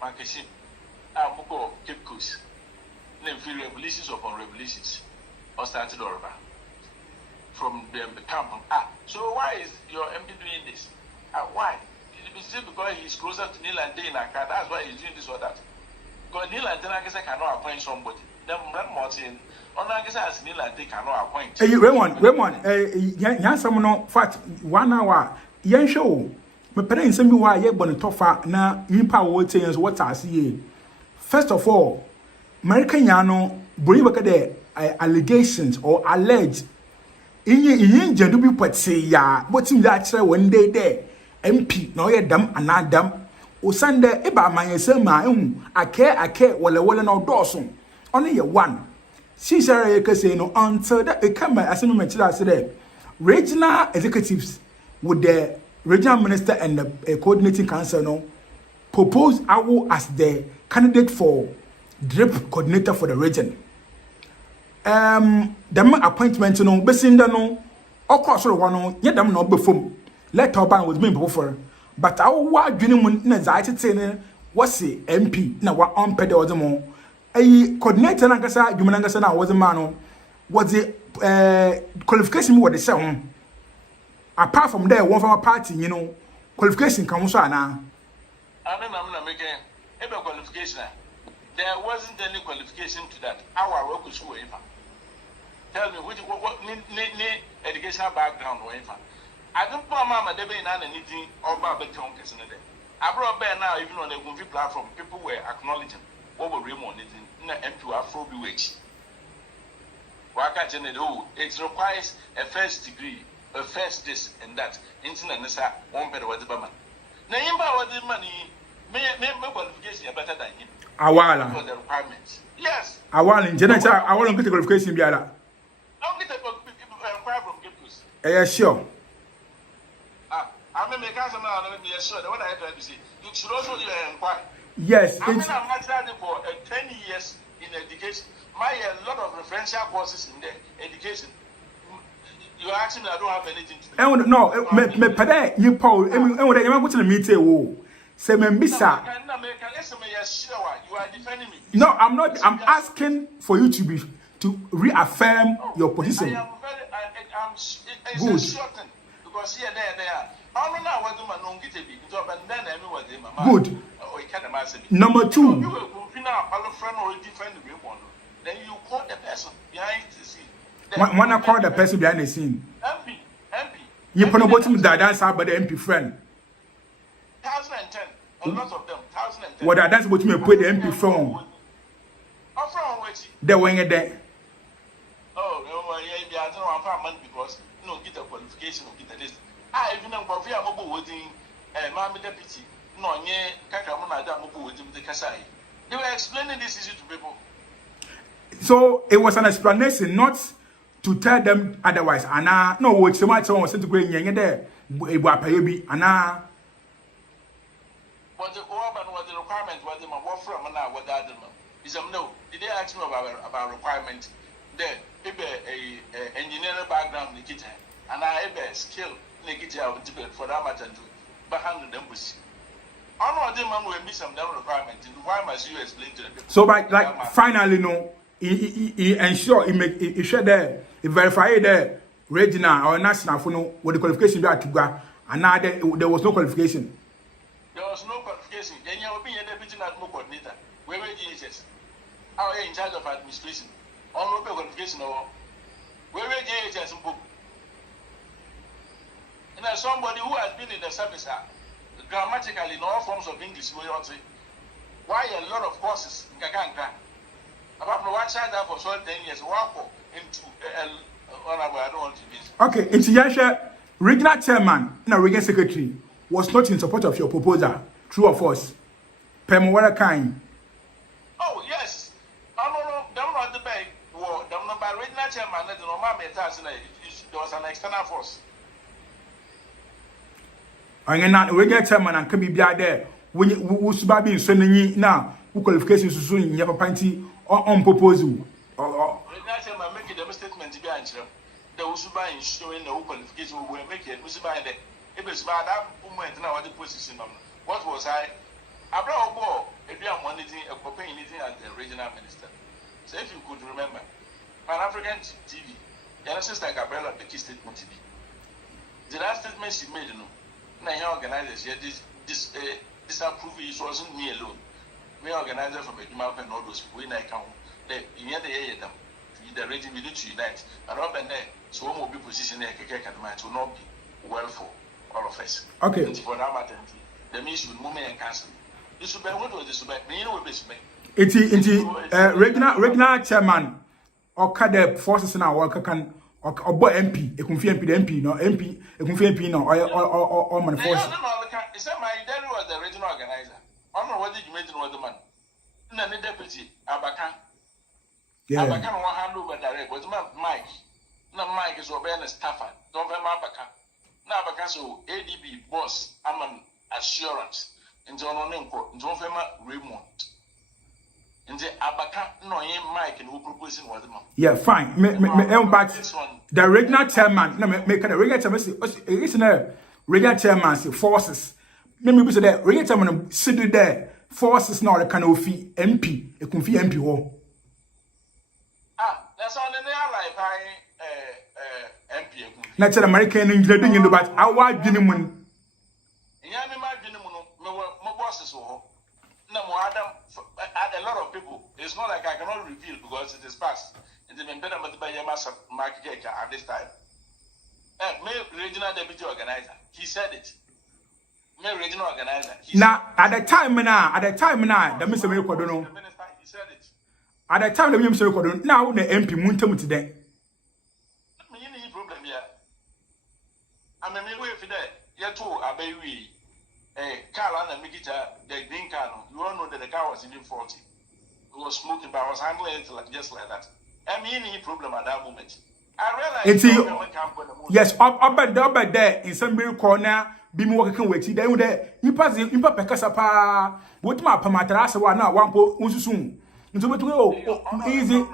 Marketing. I will go Cape Coast. Then feel revelations upon revelations. Or started over from the camp. So why is your MP doing this? Why? Is it because he's closer to Neil and Dana? That's why he's doing this or that. Because Neil and Dana cannot appoint somebody. Then run Martin. I guess as Neil and Dana cannot appoint. Hey, Raymond, yan some no fact 1 hour. Yan show. My parents send me why you're going to talk na impa what what I see. First of all, American Yano, bring back the allegations or alleged. In gender be put say ya, what's in that one day there. MP, no ye dam and not dam. O Sunday, eba my son, my own. I care, well, no Dawson. Only a one. She say no answer that a camera as a moment today. Regional executives with the regional minister and the coordinating council no propose Awo as the candidate for drip coordinator for the region. The appointment no besinda no of course one yet them no before let our ban with me before but our wa dwene mu na zaite tene was MP na wa on pede odemo a coordinator na kasa dwuma na kasa na was man no was the qualification what they say apart from there one from a party qualification can so ana I'm not making a qualification. There wasn't any qualification to that. Our work was who tell me what educational background or anything. I don't put Mama Debe in anything about the tongue. I brought bear now, even on the Ekumfi platform, people were acknowledging what were Raymond in the M2 Afro BH. It requires a first degree, a first this and that. Internet is one better what the man. Nyameba was the money, may qualification better than him. Awala. For the requirements. Yes. Awala in general, I want to get the qualification biara. Don't get a require from Gipus. Sure. I mean, the council now, let me assure that what I tried to say, you should also inquire. Yes. I mean, I'm not studying for 10 years in education. My a lot of referential courses in the education. You actually I don't have anything to do. No, me pede you Paul. You go to the meeting. Wo. Say me bisa. You are defending me. No, I'm not. I'm asking for you to reaffirm your position. I am very. Good. It's certain because here there. I don't know what the man don't get to be. Good. Number 2. You will confine our friend or defend the one. Then you call the person behind the scene. When I call the person behind the scene. MP. You put about him that dance about the MP friend. 2010. A lot of them. 2010. What I dance about me put the MP phone. From which? They were in there. Oh, no, yeah, I don't know how money because get a qualification or get a list. I even know if you are mobile wedding, Mammy Deputy, no, yeah, Kakamana, mobile wedding with the Kasai. They were explaining this issue to people. So it was an explanation, not to tell them otherwise. Anna, no, what so much someone said to bring you there. It was pay Anna. What the urban was the requirement, what them work from and now what that is no. Did they ask me about requirement? Then a engineering background in the kitchen, and I have a skill in the kitchen for that matter to behind them was. I know them man will miss some requirements. Why must you explain to the people? So by like finally no. He ensure he share there, he verify there, regional or national for no what the qualification be at and now there was no qualification. There was no qualification. Then you will be a deputy national coordinator. Where were DHS? How are you in charge of administration? On local qualification or Where JHS book. And as somebody who has been in the service, grammatically in all forms of English, why a lot of courses in Kakanka. Apart from what side for 10 years, walk into I don't want to be. Okay, into Yasha, regional chairman and regional secretary was not in support of your proposal. True or false? Pemwara kind. Oh, yes. No, them not the bank. Well, them not by regional chairman, the normal methods, there was an external force. I'm not regular chairman and can be there. When you was baby sending now, who qualifications to soon in your party or on proposal. Regional chairman make a statement to be answered. The Usuba showing the qualification will make it. Usuba, it was bad that moment now at the position. What was I? Abraham Bo, if you are monitoring a campaign as the regional minister. So if you could remember, Pan African TV, your sister Gabriela the key statement TV. The last statement she made, now he organizers here disapprove it wasn't me alone. We organizer from Edumap and all those people in account. They in the area them the region we need to unite. And up and there, so one will be positioned there to not be well for all of us. Okay. And for that matter, the mission movement and council. This will be what was this? You know what this means. It's regional chairman or cadre forces in our work can or MP, Ekumfi MP, the MP, no MP, Ekumfi MP, no or man force. No, it's not my daddy was the regional organizer. I don't know what did you mention was the man. No, the deputy, Abakah. Yeah. Abakah one hand over direct, was Mike. No, Mike is obeying a staffer. Don't remember Abakah. Now Abakah so ADB boss, I'm an assurance. In John Onenko, John Fema Raymond. In the Abakah, no, Mike and who proposing was the man. Yeah, fine. But the regional chairman, no, make a regional chairman, isn't a regional chairman, forces. Maybe say that regional chairman sit there, forces now the Kanofi MP, Ekumfi MP. That's on the like MP. That's an American engineering in the bat. Our gentleman. My bosses were no more a lot of people. It's not like I cannot reveal because it is past. It's been better by Yamasa market at this time. Regional deputy organizer, he said it. Regional organizer. Now at the time now, the Mr. Mekodono. He said it. At the time the Mr. Mekodono, now the MP Muntum today. Any problem here? I'm a midway for that. Yet too, a baby. Car and Mikita, the green car, you all know that the car was even 40. It was smoking, but I was handling it just like that. I mean, any problem at that moment. I realized yes, up there in some corner, be working with you. Then there, you pass in Pekasapa, what my Pamatrasa one now, one po soon. Into what go easy.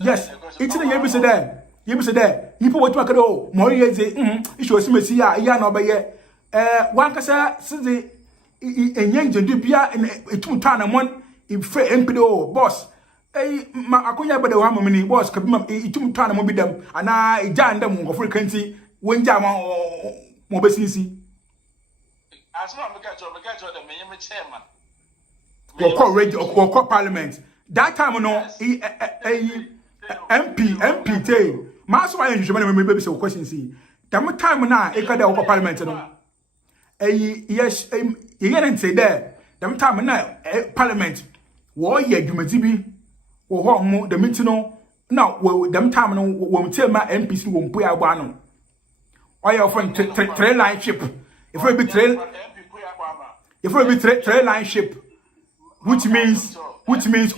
Yes, it's in the Yabis there. Yabis there. You put what you can do. More years, it shows Messia, Yan by ye. Wankasa says the young Judubia and a 2 ton and 1 in free MPO boss. Makuya by the 1 minute boss, Kabima, 2 ton and them, and I jan them of frequency when Jama or Mobesisi. As long as the minimum chairman. Or call radio or call parliament. That time, no, MP, Master, I usually maybe so question. See, time now, a cut out parliament. Yes, you didn't say there. Them time now, parliament. War ye, you may be or more the Mintino. Now, well, them time won't tell my MPs won't put a one. Or your friend trail line ship. If we be trail line ship, which means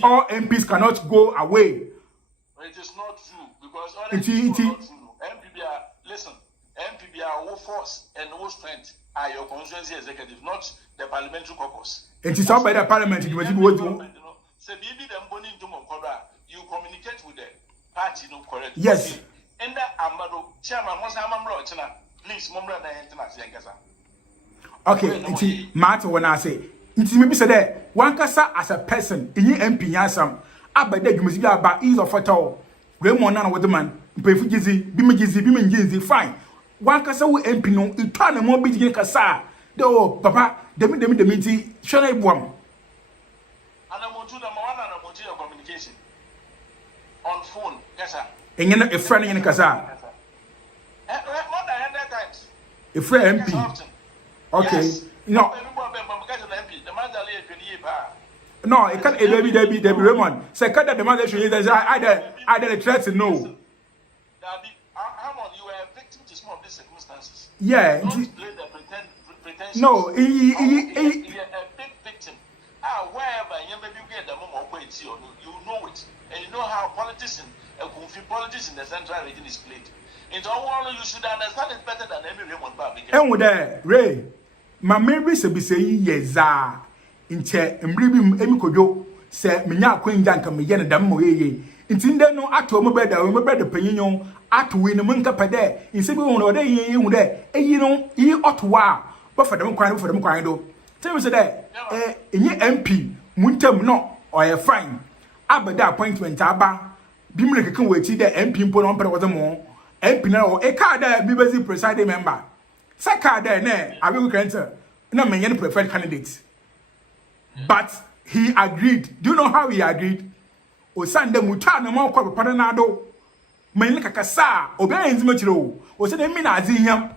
all MPs cannot go away. It is not true because all MPB are, listen, MPB are all force and all strength. Are your constituency executive, not the parliamentary caucus. It is all by the parliament. You say, you communicate with the party, no correct. Yes. And that Amado, Chairman, please, okay, it's matter when I say, it's maybe said that Wankasa as a person, in your MP Yasam, but then you must be about ease of at all. Raymond and with the man, pay for Jizzy, Bimin, fine. Wankasa will MP no, you turn a more big Kasa. Oh, Papa, the meeting, shall I bomb? And I'm on to the one and I'm on communication on phone, yes, sir. Engine a friend in Kasa. More than 100 times. A friend MP. Okay. Yes. No. No, it can't Debbie Raymond. Second that the mother should is either threats no. You were a victim to some of these circumstances. Yeah. Don't blame the pretensions. No, You're a big victim. Wherever you maybe get the moment you know it. And you know how politics in the central region is played. In all, you should understand it better than any Raymond Babi. And with that, Ray, my memory say be saying yes, inche mribi emikojo se menya akwenja nka meye ne dam moyeye ntinde no ato mo beda panyinyo ato we ne munka pede inse bi won ode yin hu de eyi no yi otowa bo fadam kwan do tell me say that enye MP muntam no oye fine abeda appointment aba bi mle keke wechi de MP mpo no mpere wo mo MP na o e card da bi bezi presiding member say card da na abi ko krenta na menye no preferred candidate. But he agreed. Do you know how he agreed? O sande muta na mo kwa papa na do. Men kakasa obi enzima chiro. O se dem na azinyam.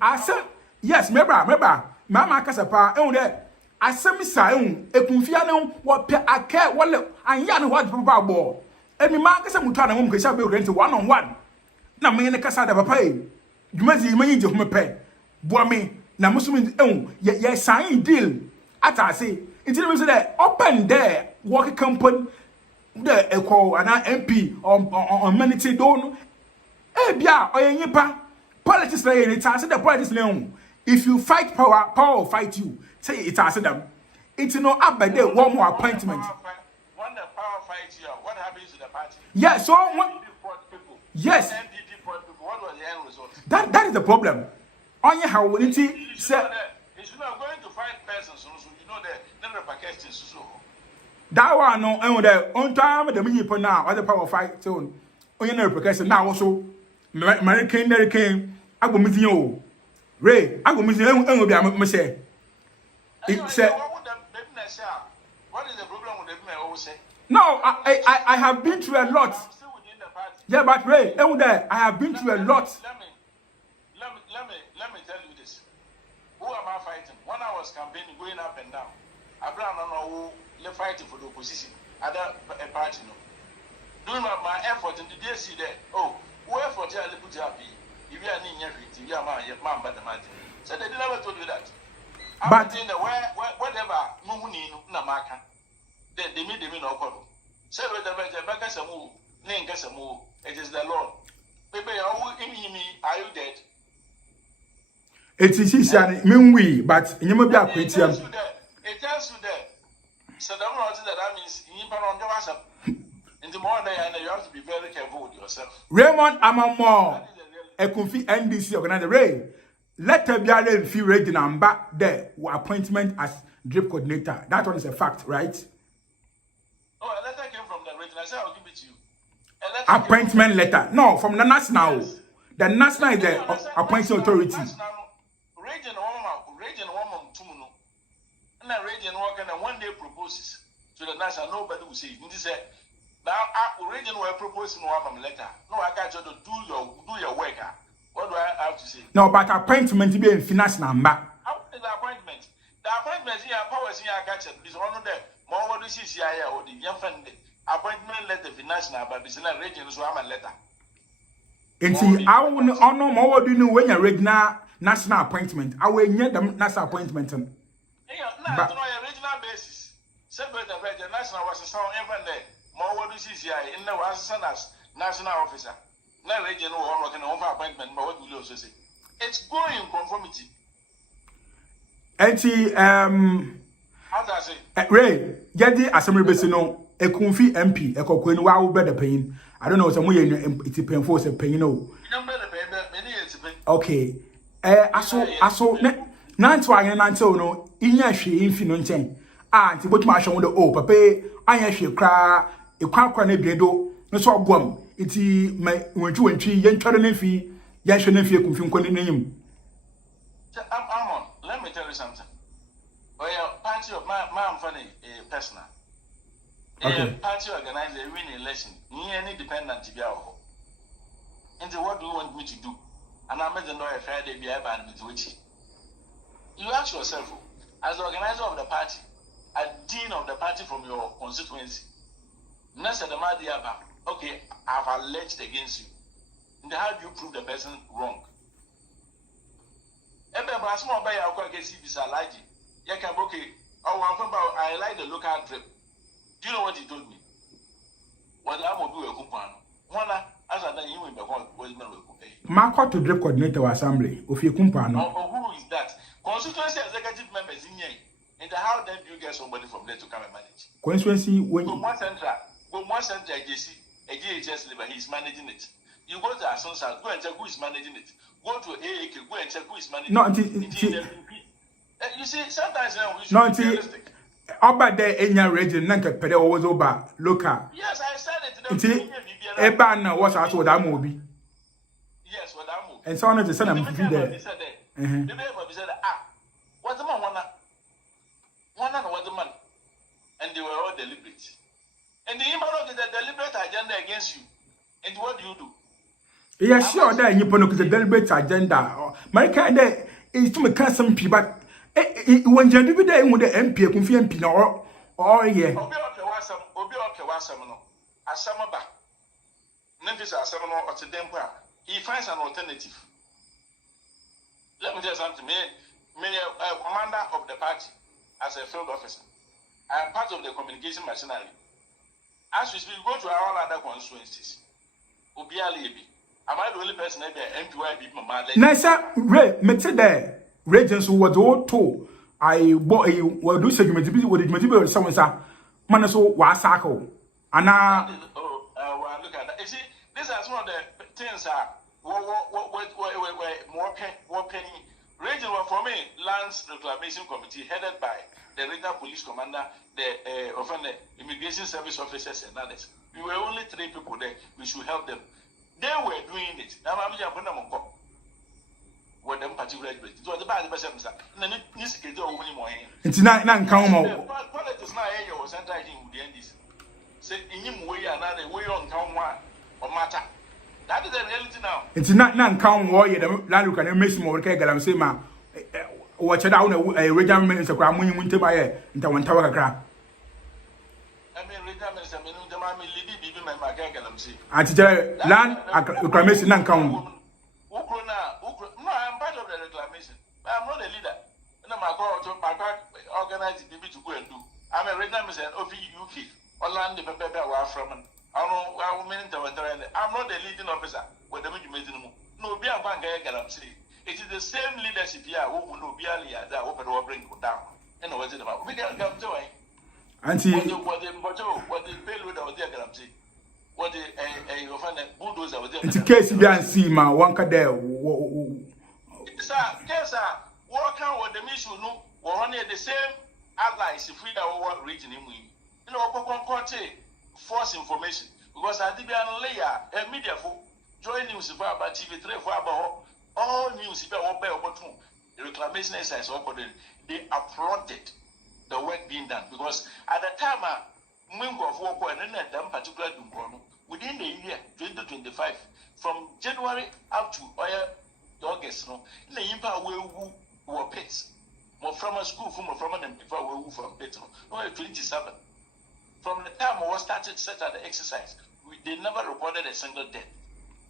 Asa yes, meba. Mama kasapa de asem sa Ekumfi na wo pe aka wole anya na what papa bo. Emi ma kasa muta na mo kasa be rent one on one. Na men kasa da papa e. Dumazi manyi je ho pe. Bo me na musumi ye sign deal. Atase it means that open there work company the equal and MP on humanity don't bia oyenyipa politics like it has the politics now if you fight power will fight you say it has them it's no abade one more appointment when the power fights you what happens to the party yes so yes what was the end result that is the problem only how will it say it's not going to fight persons you know that the repercussions so that one no on time the mini po now other power fight so only no repercussions now also American agbomizi o Ray agbomizi bi am say it say what is the problem with the men always say no I have been through a lot. I'm still within the party. Yeah, but Ray I have been through a lot. Let me tell you this. Who am I fighting? When I was campaigning, going up and down, Abraham no who fighting for the opposition. Other a party no. Doing my effort in the DSC there. Oh, who effort here put up? If you are in your feet, you are my but the man. So they never told you that. But in the whatever money namaka. They made them no problem. So whatever the back as a move, name as a move, it is the Lord. Baby, are you dead? It is mean we, but you may be a It tells you that. So that means you on the WhatsApp. In the morning, you have to be very careful with yourself. Raymond Amamo, Ekumfi NDC organizer Ray. Let her be a few rating and back there appointment as drip coordinator. That one is a fact, right? Oh, a letter came from the region. I said I'll give it to you. Appointment letter. No, from the national. Yes. The national is the appointing authority. Region woman tumuno. And the region working and one day proposes to the national. Nobody will say it. This is now region were proposing one letter. No, I got you to do your work. What do I have to say? No, but appointment be in finance number. How is the appointment? The appointment here, powers here, I got it. This one of them. More what is here or the young friend. Appointment letter finance number. This is a region, so I'm a letter. And see, I will honor more do you know when you're regular national appointment. I will need the national appointment. Yeah, no, original basis. Separate the national was a sound every day. More what is here in the was as national officer. No regional or working over appointment, but what will you also say? It's going in conformity. And see, how does it? Ray, Yadi Assembly Besino, Ekumfi MP, Ekokwen, wow, better pain. I don't know, some way it's a pain for a pain, you know. Okay. I saw, not trying and until no, in your she infinite. Auntie, what my show the oh, papa, I actually cry, a quack on a bedo, no so gum. It's my when you and she, young children fee, young shouldn't feel confused name. Armah, let me tell you something. Well, party of my funny personal. Okay. Party organize a winning election. Any independent to be out. And what do you want me to do? And I made the no fair day be able to which you ask yourself, as the organizer of the party, a dean of the party from your constituency, Nasa the Madiaba, okay, I've alleged against you. And how do you prove the person wrong? I like the local drip. Do you know what he told me? What I will do a coupon. One as I you in the Marco to drip coordinator assembly of your company. Who is that? Constituency executive members in here. And how then do you get somebody from there to come and manage? Constituency when you one center JC, a DHS labor, he's managing it. You go to Asonsa, go and check who is managing it. Go to AAK, go and check who is managing it. You see, sometimes we should be realistic. About the Enya region, Nanka Pedal was over local. Yes, I said it. Eban was out with that movie. Yes, with that movie. And so on to send them The there. baby said, what's the man? One was the man. And they were all deliberate. And the Imano did a deliberate agenda against you. And what do you do? Yeah, sure, that you put a deliberate agenda. My kind is to make some people, but when you do that with the MP, Ekumfi MP, or yeah. He finds an alternative. Let me tell you something. Me, commander of the party, as a field officer, I am part of the communication machinery. As we speak, go to all other constituencies. Am I the only person that MPY Mama? Nasa, Ray, Mete there. Regents who was all told. I bought a well do segment to be with the material someone said, Manaso Wasako. And now, look at that. You see, this is one of the things that more penny. Region for me, Lands Reclamation Committee, headed by the regional police commander, the immigration service officers, and others. We were only 3 people there. We should help them. They were doing it. Now, I'm going to what them particular it was the bad person. And then this is it's not come out. Politics now, you was entering with the endis. Say, in him way another way on town one or matter. That is the reality now. It's not come warrior, the Lalu can miss more Kegel and say, ma, watch it down a regional minister, Cramun Winter by into one tower crap. I mean, regional minister, I mean, the mammy, Libby, my Kegel, and see. I tell land, acclamation, and come. No, I'm part of the reclamation. I'm not a leader. And I'm going to organize the to go and do. I'm a regional minister of UK. Orlando, the paper from. I don't know how many I'm not the leading officer. What the you made no be a bank. It is the same leadership here who will be a leader that open or bring down. And what's it about? We can come to it. Auntie, what the payload of the Galamsey. What the bulldozer was there. it's a case you and see, ma, one cadre. Sir, work out with the mission, no, or only the same allies if we are our region in we. You know, force information because I did an layer, a media for join news about TV3 for about all news about the reclamation exercise. They applauded the work being done because at the time, Mungo of work and then them particular within the year 2025, from January up to August, no, in the impact we were pets. More from a school from them before we from pets, no, 27. From the time we started set at the exercise, they never reported a single death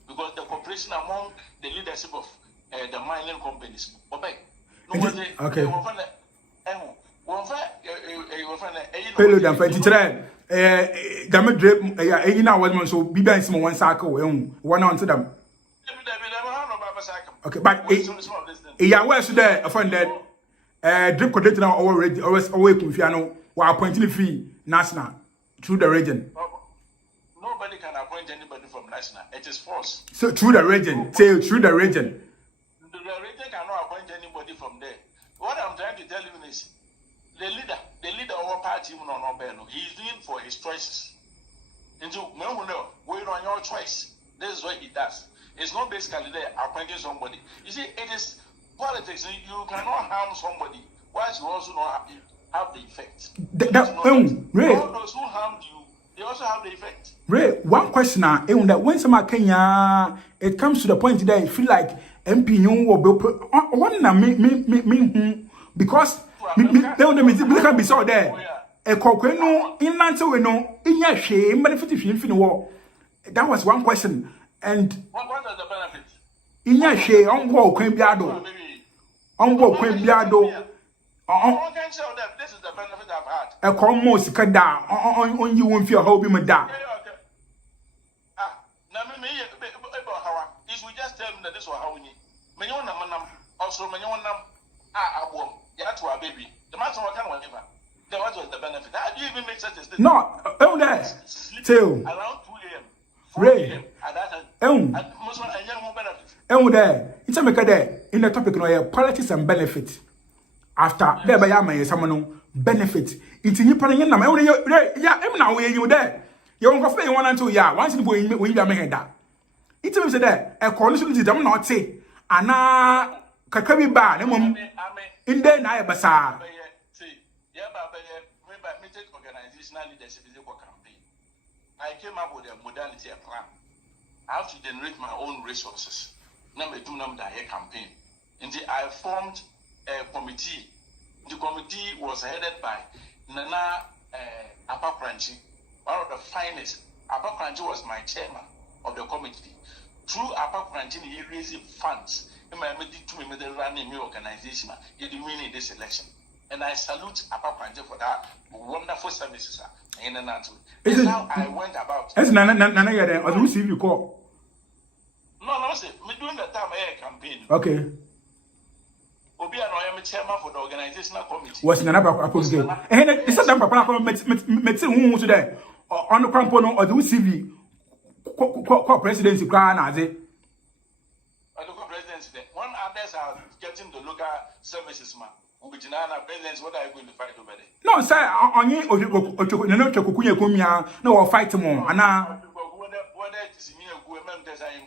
because the cooperation among the leadership of the mining companies. Okay. Payload and fight teacher. Damn drip. You know what man so be by some one circle. One on to them. Okay, but yeah, where's there? I find that drip coordinator now already always away from Fiano while appointing fee national through the region. Nobody can appoint anybody from national. It is false. So through the region, say through the region. The region cannot appoint anybody from there. What I'm trying to tell you is the leader of our party, he is doing for his choices. And so, wait on your choice. This is what he does. It's not basically there appointing somebody. You see, it is politics. You cannot harm somebody whilst you also not have the effect. All those who harmed you they also have the effect. Ray, one question now, that when some Kenya, it comes to the point that I feel like MP will be one because they don't be so there. A coqueno in answer we know in your shame, benefit if you feel war. That was one question. And what are the benefits? In your shame, on walk, Quimbiado. On walk, Quimbiado. I can show that this is the benefit I've had. A almost cut down on you won't feel hoping with that. We just tell them that this was how we need. Many one also many one to our baby. The matter what can whatever. Then what was the benefit? How do you even make such a statement? No, oh there. Till around 2 a.m. Ray. At that time. Most one and young benefit. Oh there. It's a make there in the topic no politics and benefit. After there by yama someone benefit. It's in you putting in them. Yeah, I'm now where you there. You won't go for 1 and 2 yeah. Once you when you are making that. It's a there. A coalition is not say. Ana kakabi ba ne mum in there na basa. Organizational leadership is a campaign. I came up with a modality, a plan. I have to generate my own resources. Number 2, number a campaign. And I formed a committee. The committee was headed by Nana Abakah, one of the finest. Abakah was my chairman of the committee. Through Abakah, he raised funds. He made the running organization. He did win this election. And I salute Abakah for that wonderful services. This is how I went about. As Nana yet, or receive you call. No, sir. Me doing the time campaign. Okay. Obi and I am chairman for the organizational committee. Was Nana Abakah? And it's a number of met who today on the component or the CV presidency crown as it. Presidency. One others are getting the local services, man. What are you going to fight over there? No, sir, on you no fight more. And now whether it's in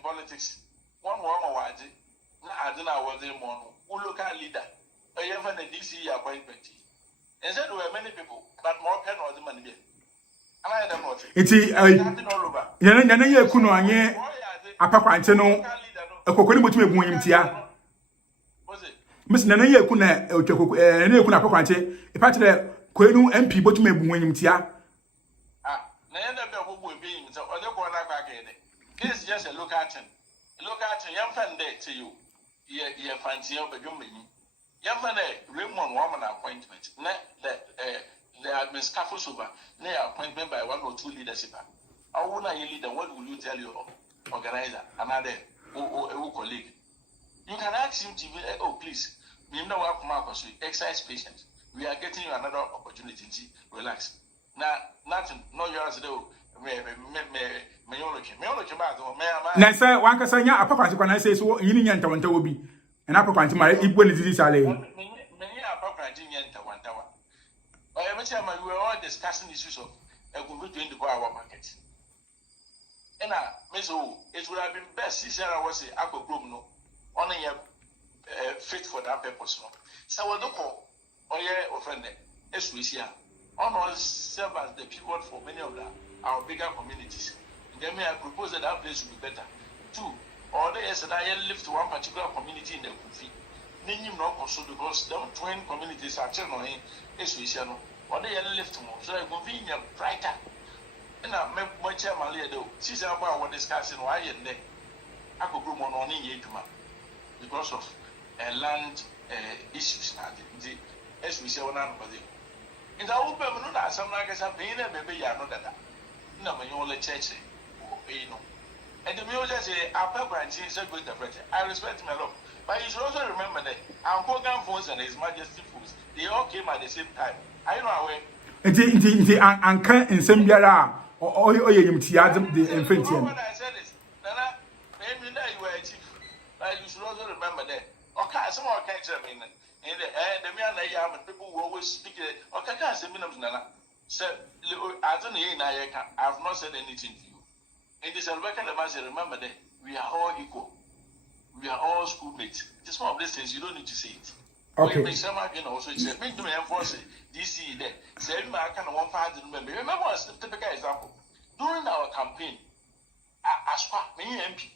politics, one word, I don't know what they want. Who local leader? I have a DC appointment. And said there were many people, but more pen or the money. And I don't know. It's a Abakah a coconut with him. Miss Nana Yakuna, Yakuna Pocante, a part of the Quenu MP, but may win him tia. This is just a look at him. Look at him, young fan there to you. You fancy over your mini. Young fan, Raymond woman appointment. There have been scaffolds over their appointment by 1 or 2 leadership. How would I leader? What will you tell your organizer? Another colleague. You can ask him to, oh, please, we know what Marcus, exercise patience. We are getting you another opportunity. Relax. Now, nothing, no yours, though. Nancy, one can say, Abakah, when I say so, you need to want to be an Abakah, my equal is this alley. Many Abakah, one tower. Every time we were all discussing issues of Ekumfi in the power market. And it would have been best if I was a Aqua Group, no. Only fit for that purpose. No. So what do call offended? As we see, honors serve as the pivot for many of our bigger communities. Then I propose that our place would be better. 2, or yesterday I live to one particular community in the Ekumfi. Name not also because the twin communities are children as we see. Or they live to more, so I will be brighter. And I make my chairman leader. She's about what discussing why and then I could group on because of land issues. As we say, one another. In the open, some like us have been a baby, you know that. No, when you only church, you know. And the music say, our branch is a good interpreter. I respect my love. But you should also remember that our program phones and His Majesty foods, they all came at the same time. I know away. And can't in some yara or the infant. What I said is, Nana, maybe you were a chief. But you should also remember that. Okay, someone can't tell me. And the man people who always speak it. Okay, I can't say minimum, Nana. So, I don't know, I have not said anything to you. In this Alberta, remember that we are all equal. We are all schoolmates. Just one of these things, you don't need to say it. Okay. We some again also it's a big to enforce DC there. Say I can one find remember. Remember a typical example. During our campaign, Aspa, many MP,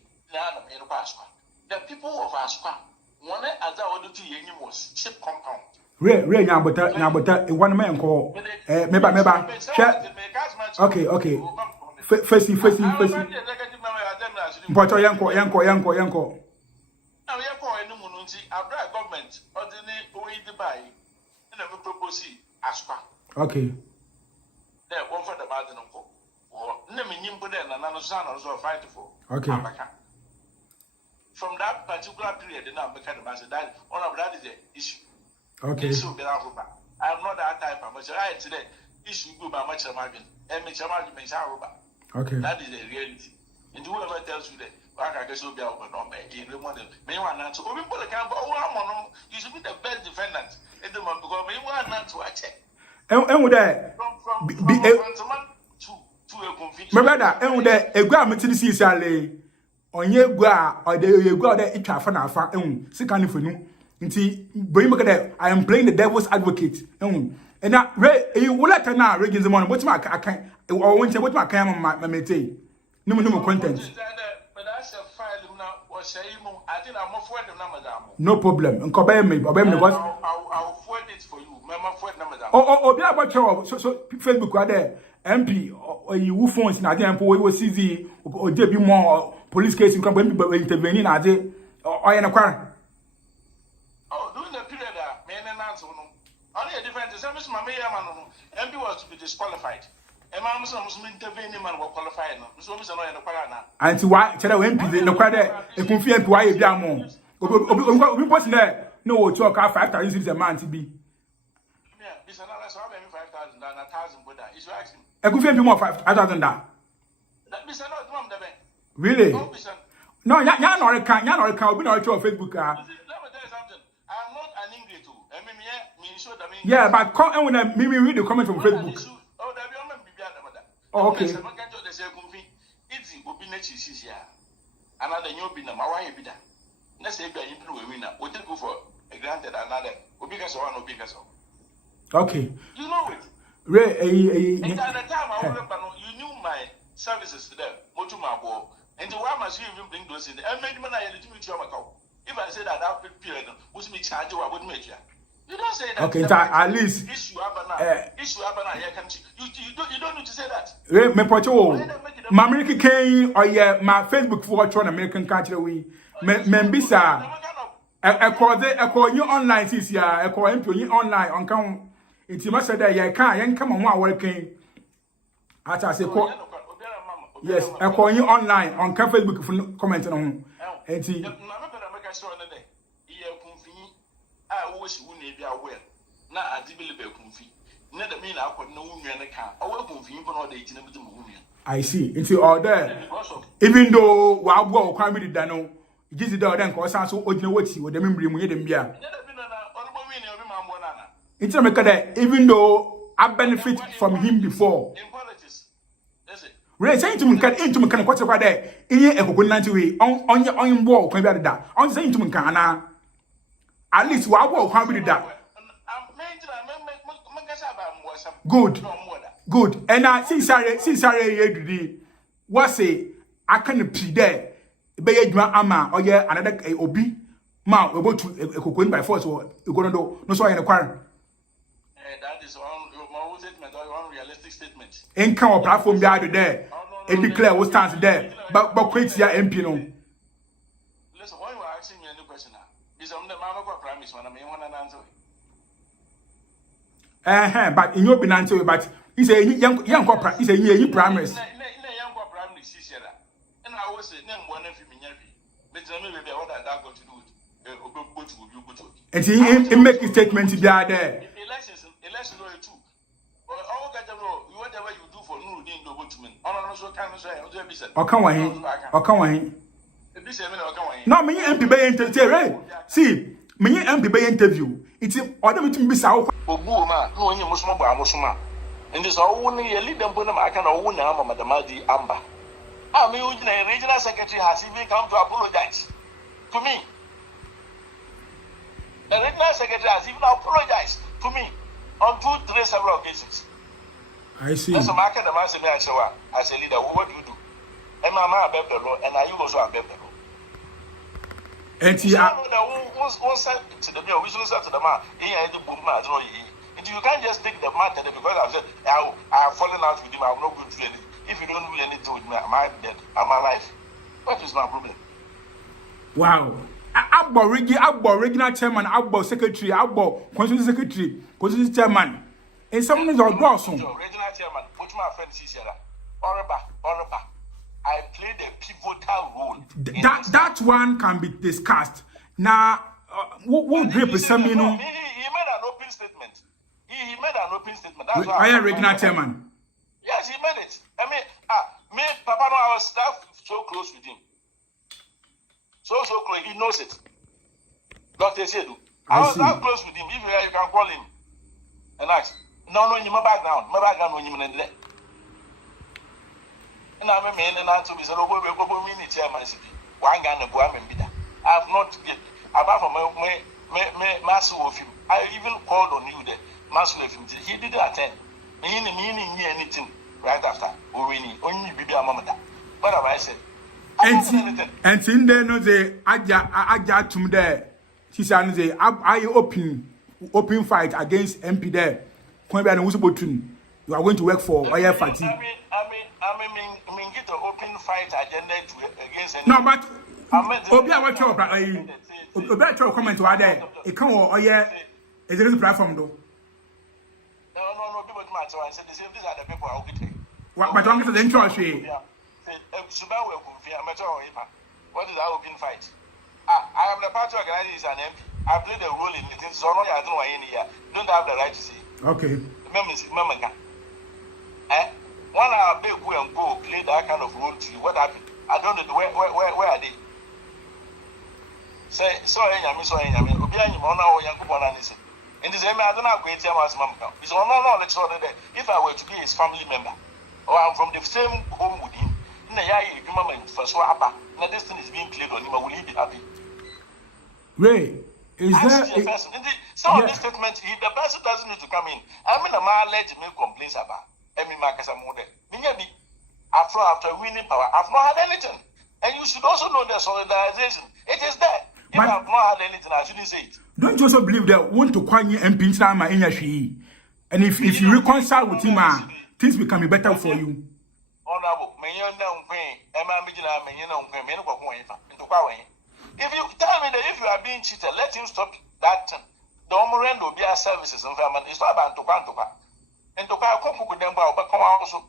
the people of Aspa, one as I ordered to Yenny was ship compound. Ray, Nyabota, one man call. Meba. Okay. First. But Yanko. Now we are calling the Mununzi, Abra government, ordinary way to buy, and we propose Aspa. Okay. There, one for the Martin or Nemi put in another son also fight for. Okay. Abakah. From that particular period, the number kind of answer that one of that is the issue. Okay. I am not that type of much right today. Issue go by much of margin. And make some arguments are over. Okay. That is the reality. And whoever tells you that I guess will be out but not make it remodel. May one not to open for the camp. Oh, you should be the best defendant. And the one because may one not to check. And with that, my brother, and with that, a grammar to the sea, on ye gua or the go there, it can find second for you. I am playing the devil's advocate. And now, you will let her now, Regan the morning. What's my I can't or won't say what my camera my mate. No content. No problem. And Kobe me, I'll forward it for you. Mama forward number. Oh, yeah, but so Facebook are there. MP or you phones now, then we will see or there be more police case you can intervene at it or in a car. Oh, during the period that men and answer only a different service, my MP was to be disqualified. And my Muslim intervening man were qualified. So, Mr. Noy and the Parana. And to why tell MP in the quarter, Ekumfi and why you down more. We wasn't there. No, talk out 5,000 a man to be. Yeah, this another 5,000 and 1,000 with that. Is you asking? Ekumfi and more 5,000 that. That Mr. Not one, really? No, you're not a car, we know your Facebook. Yeah, but come and when maybe read the comment from Facebook. Oh, okay. It's will be next year. Another new bin, my wife be done. Let's say you improve a winner. We'll take for a granted another. Because one will be because of. Okay. You know it. And at the time, I remember you knew my services to them. Motumabo. And why must you even bring those in? And made man I legitimate your account. If I say that that period was me charge you, I wouldn't make you. You don't say that. Okay, at least issue Abana. You don't need to say that. Me pocho. My American came or yeah, my Facebook for watch on American country we. Membisa. I call you online this year. I call you online on count. It's must say that you can't come on one working. As I say, yes, I call you online on Facebook for commenting on. And see. I wish we may be aware. Now, I believe Ekumfi. Never mean I could know you and the car. I will confirm for all the 18 of the movie. I see. It's all there. Even though Wild War can't be done, it is the door then cause us so ordinary what you would the memory we didn't be. It's a matter even though I benefit from him before. In politics, is it? Ray saying to me, can into me can what's about there? In a good 90 way on your own wall, can be that. On saying to me, can at least Wild War can't be that. Good. And I see Sarah, what say I can't be there. Be a Armah or yeah, another Obi. Ma, we go to a cocoon by force or you gonna do no so in a quarrel. That is one statement or one realistic statement. Ain't come up platform there. And declare what stands there. But quit your MP no. Listen, why you are asking me a new question now? Is on the Mama promise when I mean one and answer. But in your binance, but he's a young corporate, he's a year primaries. And I was saying, one of you, but maybe what I got to do. And he make a statement to be there. Election too. All whatever you do for no need no voteman. Also can say, or come on. No, me MP by interview. See, me MP by interview. It's order me to be so. Obuma, no one must Musma. And this only a leader put them. I can own Madamadi Amba. I mean, the regional secretary has even come to apologize to me. The regional secretary has even apologized to me on 2-3 several occasions. I see. That's a market the man say me as a leader. What do you do? And my man above the law, and I you also above the law. And you know that one side to the bill, we should say to the man, he had the boom man. You can't just take the matter because I've said I have fallen out with him. I'm not going to do anything. If you don't do anything with me, I'm dead. I'm alive. What is my problem? Wow. Abba regional chairman, Abba secretary, Abba constituency secretary, constituency chairman. And some of those also. Regional chairman, which my friend says here, Armah. I played a pivotal role. That one can be discussed. Now, what grip is some, you know? He made an open statement. He made an open statement. That's why I am regional chairman. Yes, he made it. I mean, me, Papa, no, I was staff so close with him. So close, he knows it. Dr. Sedu. I was that close with him. If you can call him and ask. No, my background when you mean it. And I'm a man and answer me, so we need chairmanship. One gun and Guam and Bida. I have not get apart from my master of him. I even called on you, the master of him. He didn't attend. Meaning anything right after. Only baby a moment. What have I said? And in there, no, the Aja to there. She said, I open fight against MP there. You are going to work for YF Fati. I mean, get the open fight agenda against any. No, but Obi, I want you to comment to there. It can't or yeah, is it a platform though? No, people match. I said, these are the people I'll get. But I'm going to enjoy she. What is our open fight? I am the party organizer an MP. I played a role in it. So no, I don't know any here. Don't have the right to say. Okay. Remember, one hour big go and go play that kind of role to you. What happened? I don't know where are they? Say so Nyameba. Obi anyim ona o Yankopon anise. And this I don't know going to tell us mamka. It's no let's order that if I were to be his family member or I'm from the same home with him, in the year you remember for swapa. Now this thing is being played on him, will he be happy? Ray, is there some of this statement the person doesn't need to come in. I mean a man let me complaints about Bomkasa model. After winning power, I've not had anything. And you should also know the solidarization. It is there. If I've not had anything, I shouldn't say it. Don't you also believe that want to Kwanye and Pinchama in your she? And if you reconcile with him, things become better for you. Honorable, if you tell me that if you are being cheated, let him stop that thing. The Omorend will be our services and family. It's not about Tokantoka. And to come with them, but come also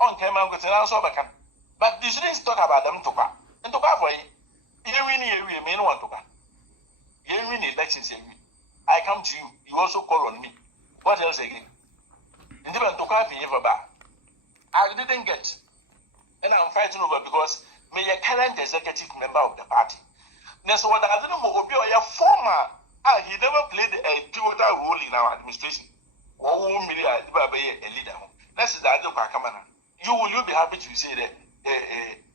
on camera with an answer. But you shouldn't talk about them to come. And to cover you really may want to come. You win elections. I come to you, you also call on me. What else again? And even to cover you ever back. I didn't get. And I'm fighting over because me a current executive member of the party. That's what I don't know. Your former, he never played a pivotal role in our administration. Oh, million, a leader. That's the other Kamana. You be happy to say that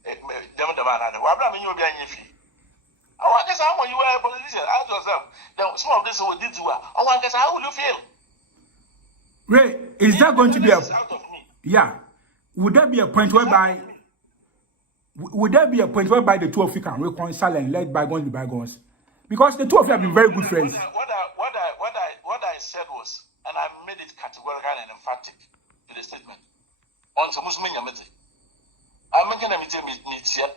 you'll be a fee. I guess how you were a politician. Ask yourself. Some of this will did you. I guess how will you feel? Ray, is that going to be a yeah? Would there be a point whereby the two of you can reconcile and let bygones be bygones? Because the two of you have been very good friends. What I said was, and I made it categorical and emphatic to the statement. On some Muslim Yamete. I'm making a meeting with here.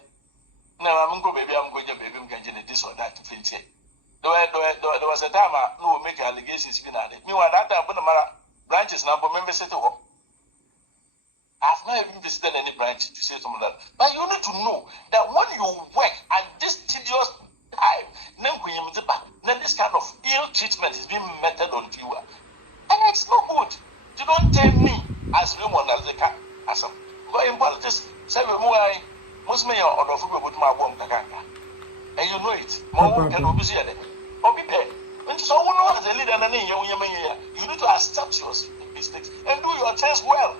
Now I'm going baby, I'm going to baby, I'm going to this or that to finish it. There was a time I no make allegations been at it. Meanwhile, that time when the branches now for members set up. I've not even visited any branch to say some of that. But you need to know that when you work at this tedious time, then this kind of ill treatment is being meted on you. And it's not good. You don't tell me as Raymond as the cat. But in politics, say most men are on the football with my Bomkasa. And you know it. More can be here. Or be paid. When someone knows as a leader, you need to accept your mistakes and do your things well.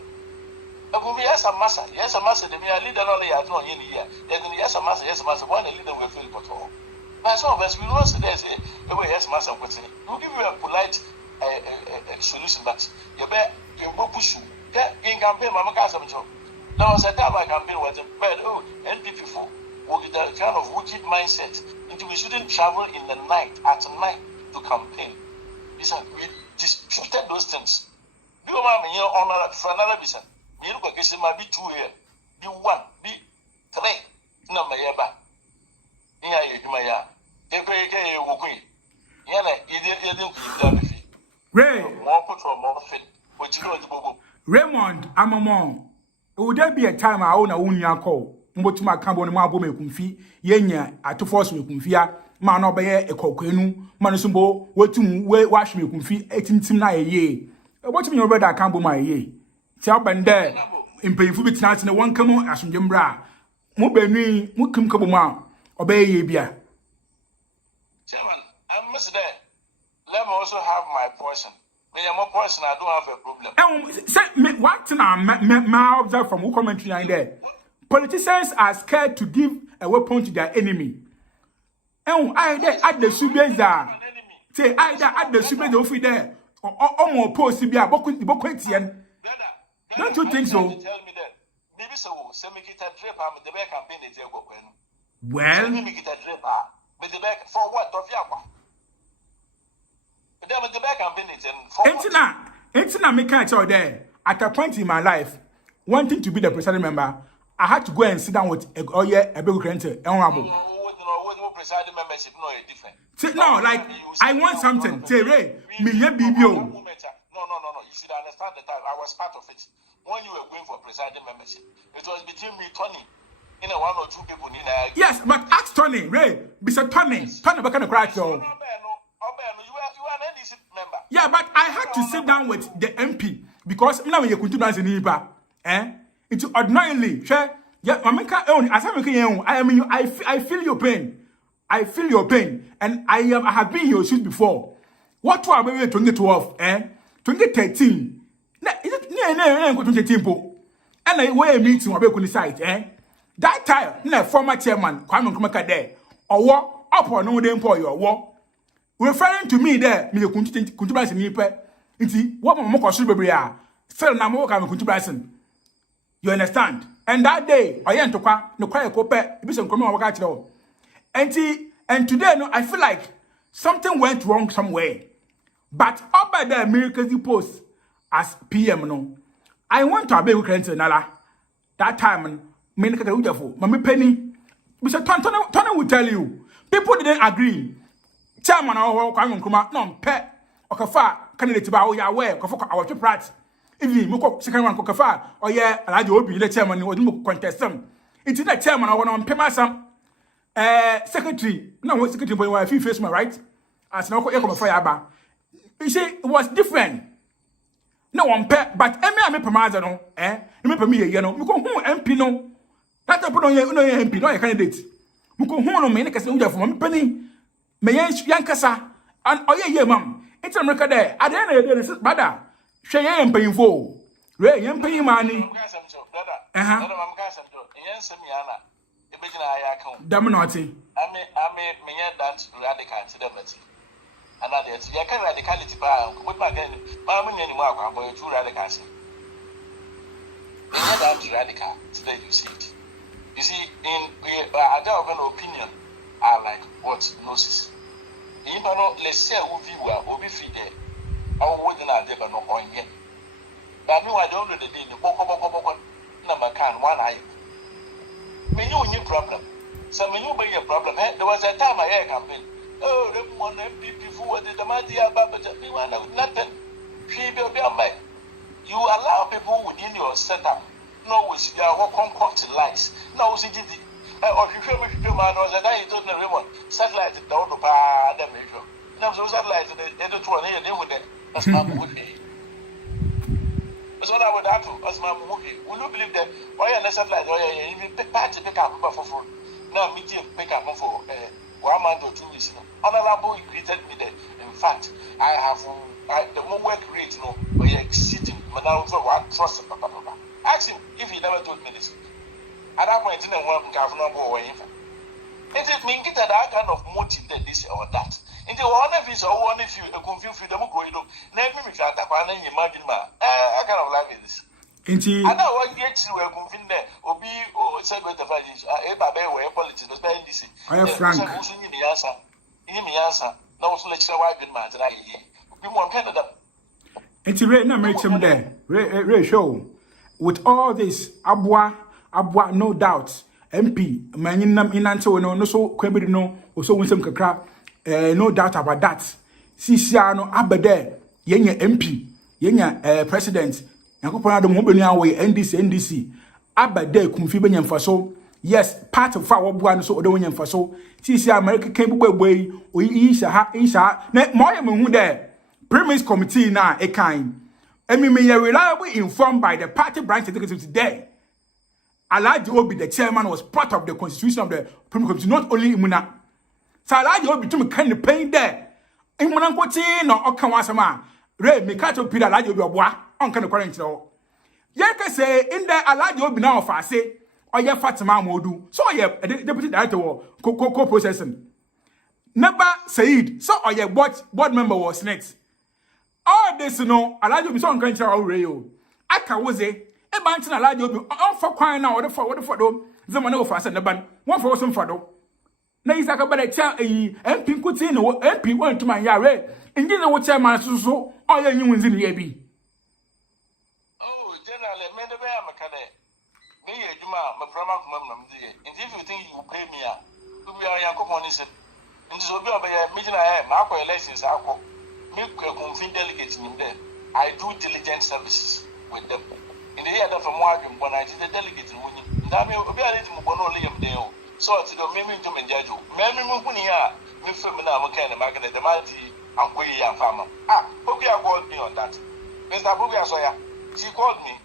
Yes, a master. The leader only has no in here. Then yes, a master. One leader will feel for all. But some of us, we don't say there's a way, yes, master, we'll give you a polite solution, but you bet you go push you. In campaign, Mama Casa job. There was a time my campaign was bad. Oh, NPP for with the kind of wicked mindset. We shouldn't travel in the night, at night, to campaign. We disputed those things. You want me on for another reason. You look like it might be 2 here. Be 1, be 3. No, my yaba. Ray, Raymond, I'm a mom. Would there be a time I own a unya call? But to my carbon, my woman, Ekumfi, Yenya, at to force me, Ekumfia, man, obey a coquenu, Manusumbo, what to wash me, Ekumfi, 18 a year. What me over that cambo my ye? Tell and there, in painful bits nights in the one come on as from Jembra. Mubeni, Mukum Kabuma, obey ye beer. Chairman, I must there. Let me also have my portion. When you're more portion, I don't have a problem. Say me what now? My observe from who commentary in there. Politicians are scared to give a weapon to their enemy. And I there at the Subians there. Say I there at the Subians over there. Or more post to be a Bokwetian. Don't you think so? Tell me that. Maybe so. Say make it a trip. I'm the back campaign. They go well. Make it a trip. But the back for what? Of Yaqua. But then with the back campaign, it's not me catch out there. At a point in my life, wanting to be the presiding member, I had to go and sit down with EbonQuansah, honorable. Presiding membership, no, different. No, like I want something. Say, Ray, me BBO. No. You should understand the time. I was part of it. When you were going for presiding membership, it was between me, Tony, in a 1 or 2 people in a. Yes, but ask Tony, Ray, Mr. Tony, back in the crack though. Member. Yeah, but I had to sit down with the MP because now when you continue as an IPA, it's ordinarily, yeah, I feel your pain. I feel your pain, and I have been in your shoes before. What was maybe 2012, 2013? No, 2013, and I were a meeting on the site, That time, no former chairman, Kwame Nkrumah there, or what up or no, they employ your war. Referring to me there, me kuntuba sinipe. Nti what mo ko so bebre a. Still na mo ka me kuntuba sin. You understand? And that day, oye ntokwa, no kwa ekope, e bi se nkroma wo ka kire wo. And today no, I feel like something went wrong somewhere. But up by the miracles post as PM no. I went to EbonQuansah nala. That time me nka ujafo, mama penny. Bi se Tony will tell you. People didn't agree. Chairman or Kwame Nkrumah no pet okafa candidate ba oya we okafa our prat even moko second one okafa oya alaje obi the chairman we do contest am it the chairman or on pemasam secretary no secretary boy we face my right as na okoye come fire ba you see it was different no one pet but me pemaza no me pemi ye no me ko hu MP no that person no MP no candidate me ko hu no me ne kase ujafo me pani me yankasa and oye mam it's America there at the end of the day brother hwe yen payinfo re yen payin mani dam not me that radical to them and that you can radicality ba with my again ma me nyani wa kwa boy too radical that radical today you see it. You see in our opinion are like what gnosis. You know, let's say we be free there. Our wooden are there, but not on yet. But I don't know the day, the boko number can 1 eye. May you new problem. So, when you bring a problem, there was a time I had a campaign. Oh, the one MP who did the Madia Baba, you want nothing. You allow people within your setup, no, which they are concocted lies. No, see, or if you feel man was a guy told me Raymond, satellite down to the major. Now, so satellite, they don't want to deal with it. That's my movie. That's what I would have to. That's my movie. Will you believe that? Why are the satellite? Why are you even pick up for food? Now, me too, pick up for 1 month or 2 weeks. Honorable, you greeted me there. In fact, I have the more work rate, where you're exceeding, but now for what trust. Ask him if he never told me this. At that point, I didn't want to have no more. It is mean get that kind of motive that this or that. Into one of his or one if you confuse them going to let me that one and imagine I kind of like this. I know what yet you were confused there or be or said with the values. I politics, but this. I have Frank. In me answer. No, so let's show why good man that I hear. Be more Canada. It's right now, make some there. Show with all this, Abwa, no doubt. MP, Maninam in answer, no, so Quebec, no, or so win some cacra, no doubt about that. Sisiano Abade, Yenya MP, Yenya President, and Copanado Mobile way, NDC, Abade, Kumfiban and Faso. Yes, part of our one so the winning Faso. Sisia America came away, we Isha, Moya there. Premise committee now, a kind. I mean, we are reliably informed by the party branch executive today. Alhaji Obi, the chairman, was part of the constitution of the Premier Committee, not only Imuna. So Alhaji Obi to me kind of pain there. Imuna Koti no Okawansah. Ray Mikato Peter Alhaji Obi Obwa on kind of current law. Yeka say in there Alhaji Obi now for say or ye Fatima Modu. So ye deputy director co-processing. Never Said. So or ye board member was next. All this no Alhaji Obi so on kind of rayo. Aka was a bantin Alhaji Obi on for kwine now or for do zaman no for send the ban one for some for do na isaka ba the chair MP kuti no MP want to man yare inji na wo chairman so all you nzi ne bi oh general me de be amaka de me ye adwuma me prama kuma me de if you think you pay me to be a yakobon ni se nti so bi obeya me gina ma akọ elections akọ me Ekumfi delegates nim there I do diligent services with them. In the year from Wagin, when I did the delegate, Dami, we are letting Bonolium Dale. So to the Mimi to Menjajo. Mammy Munia, me Femina Mocana, Market, the Malti, and Quay and Farmer. Bobia called me on that. Mr. Bobia Soya, she called me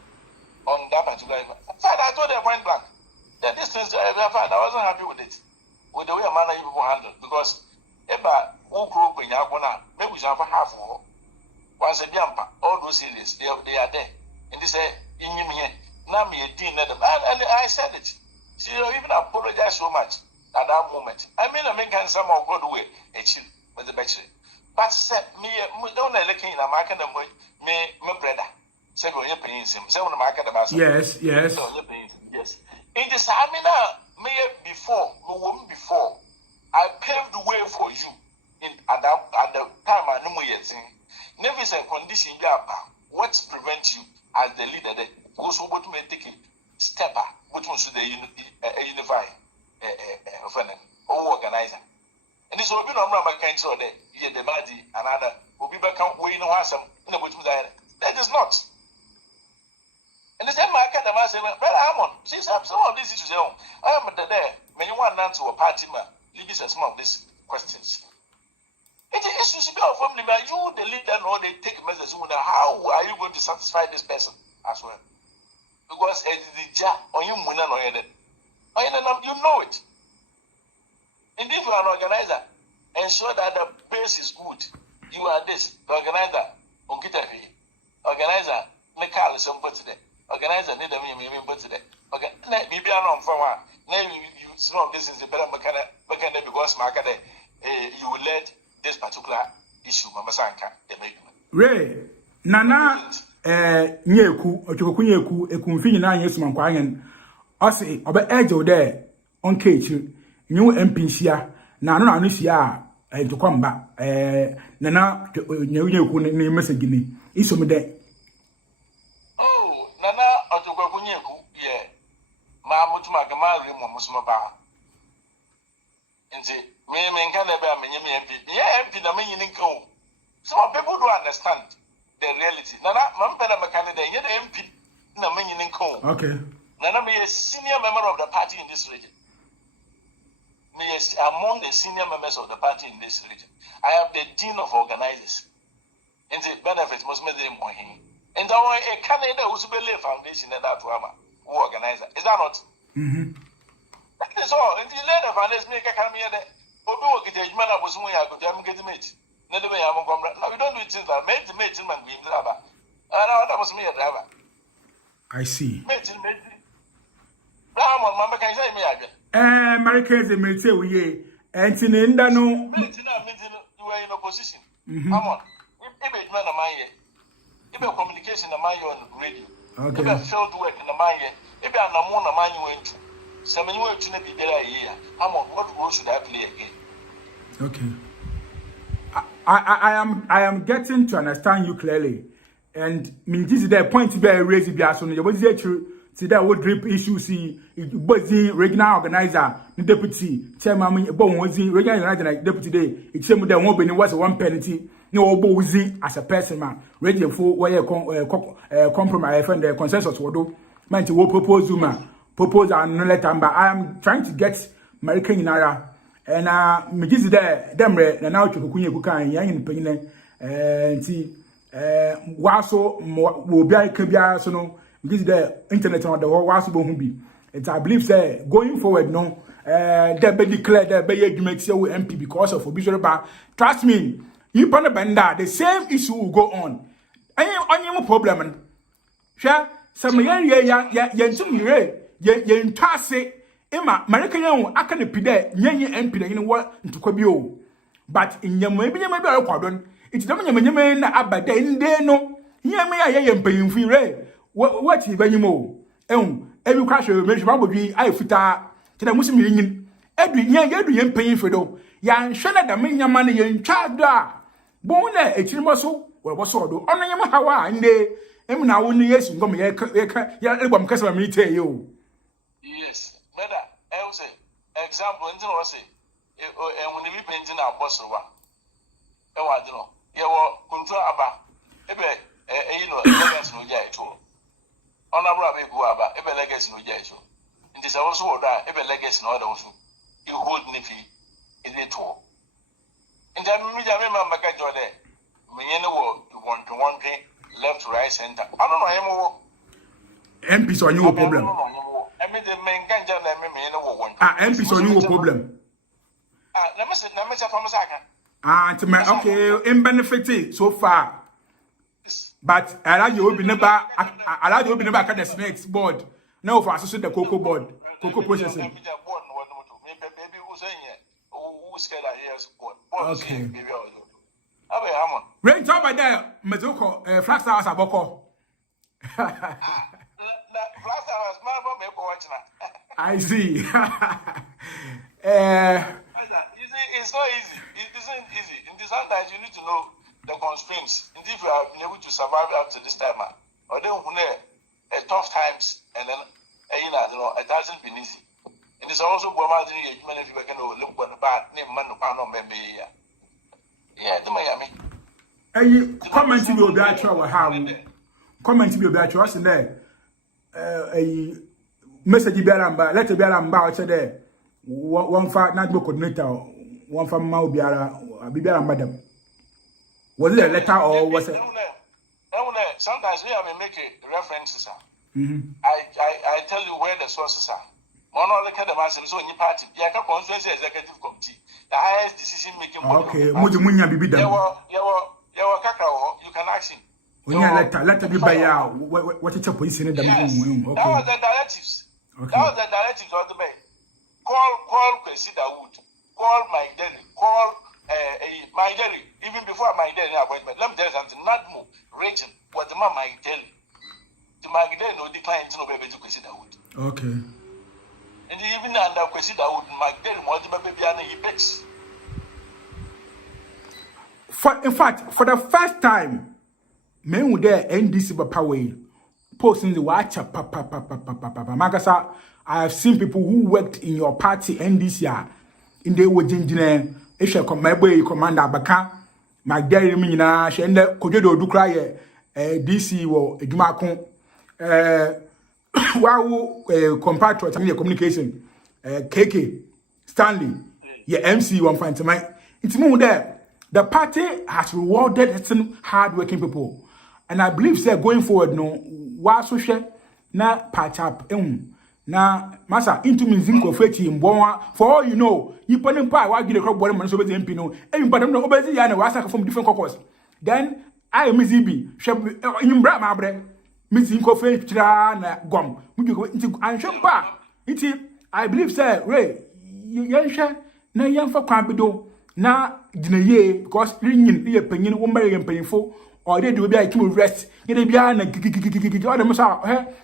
on that particular. I told her point blank. The distance I wasn't happy with it, with the way a man you handle, because Eba, who grew up in Yakona, maybe we shall have half war. Once a jumper, all those series, they are there. And they say, in me, now me a teen, and I said it. She even apologized so much at that moment. I mean, I make somehow go away, a chill with the battery. But said me, don't let in a market and me, my brother. Said, when you're paying him, say, when the market about yes. Yes. In the Samina, me before, before, I paved the way for you at the time I know yet. Never is a condition, what prevents you as the leader that goes over to take a stepper, which was the unify or organizer. And this will be no number can so that here the body another will be back out way no awesome in the which that is not. And the same market the master, but I'm on. See some of these issues. I am there. When you want to answer a party man, leave us some of these questions. It is to be from the you, the leader, know they take measures. How are you going to satisfy this person as well? Because it is the job on you, you know it. And if you are an organizer, ensure that the base is good. You are this, the organizer, organizer, make all some today. Organizer, need them, today. Okay, maybe I'm on for one. Now you know this is a better mechanic because market, you will let this particular issue, Mama Sanka, Ray, Nana, Nyeku, or Chokunyeku, Ekumfi, and Yesman Quayan, I say, about Edge there, on cage, new MPCA, Nana Anusia, and to come back, Nana, Nyeku, name Messagini, is some day. Oh, Nana, or Chokunyeku, yeah, Mamma Raymond Musmaba. And say, me can never mean MP. Yeah, MP, the meaning go. Some people don't understand the reality. Nana, Mampera Macandida, yet MP, the meaning go. Okay. Nana be a senior member of the party in this region. Me is among the senior members of the party in this region. I am the dean of organizers. And the benefits must be more. And I want a Canada who's believe foundation and that drama who organizer. Is that not? Mm-hmm. That is all. And the leader foundation make a come here. Obi wo kete man abosu ya go jam get mate na de ya mo komra now we don't do things that mate man be driver na that was me a driver I see mate Raymond mama can say me again Americans and military we and in no you were in opposition. Come on. If a man of my if a communication of my on radio, if a field work in the mind, if a namon of mine went to some you were to be there a year. Come on, what role should I play again? Okay. I am getting to understand you clearly. And this is the point to be raised if you are so you see that would drip issue see was the regional organizer, the deputy chairman, was the regional organizer deputy day. It's some that won't be was one penalty. No bozy as a person man. Ready for where compromise and the consensus will do. Man to propose Zuma, propose and no let but I am trying to get American in Ara. And me this is there, them now to Kukan, young in Penine, and see, Waso will be a so no. This is the internet on the whole Wasubo be. It's I believe say going forward no they be declared that be argument with MP because of obituary bar. Trust me, you pan banda the same issue will go on. Any problem. Sure, some ya ntase ema American aka ne pide nyenye MP da yin wa ntokwa bi o. But nyama bi akwadon. It's dem nyama na abada inde no. Nyama ya mpanyimfi re. What is very more? Every crash of mention probably I fita to the Muslim Union. Every year, paying for though. Yan Shana, the main money in child da. Born there, a chimoso, or was so do. Only Yamaha, and they, now only yes, and come here, Bomkasa, me tell you. Yes, better. I will say, example, and I say, and when we paint in our boss over. I don't know. You will control Abakah. You know, legacy no jai too. Honorable Abakah, ebe legacy no jai too. It is also that ebe legacy no other also. You hold nifi in it too. In the media, remember Jode, me you want to one thing left, right, center. I don't know MPs on you problem. I mean the main ganja let me one. MPs on you problem. Let me say from Saka. Okay, in benefit so far. But I like you open the back. I like you open the back at the snakes board. No, for associate the cocoa board, cocoa processing. Okay. Rain top by there, Mazuko, flash house Abakah. I see. It's not easy. It isn't easy. And sometimes you need to know the constraints. And if you have been able to survive up to this time, or then tough times, and then it hasn't been easy. And it's also many people can look at the bad name, man, maybe. Yeah, the Miami. Comment to your battery, how comment to your battery, and there a message Biaramba, let a Biaramba there. One fat not coordinator, one from Biara, madam. Was it a letter or was it? Sometimes we may make a references. I tell you where the sources are. One of the kind of answers so in your party, the Constituency Executive Committee, the highest decision making body. Okay, Mujimunya Bibida. You can ask him. When you let be by out, what is your position in the meeting? That was the directives. That was the directives of the bank. Call Consider Wood, call my daddy, call my daddy, even before my daddy appointment. Let me tell you something, not more. Rachel, what the man might tell you. The Magdalene no decline to no baby to Consider Wood. Okay. And even under Consider Wood, Magdalene, what the baby and he picks. In fact, for the first time, men would there NDC power posting the watcher, Bomkasa. I have seen people who worked in your party NDC in the Wajinjine, Isha Commander Abakah, Magdalene Mina, Shenda, Kojodo Dukraye, DC or Jumakon, wow, compatriot communication, KK, Stanley, your MC one find to my. It's more there. The party has rewarded some hard-working people, and I believe they're going forward. No, wa social na patch up. Na masa into me zinco feti mbonwa. For all you know, you put in power. Why get the crop bottom and so be MP no. Everybody know obezi yana wasa from different caucus. Then I Miss EB. In bra ma bre. Miss zinco feti na gom. Muju go into answer pa. Iti I believe say Ray yensha na yemfa kwan bido na dinaye because ringin ye panyin wo mare yempanyfo or they do be I keep rest ye dey bia na gigigigigigi all dem say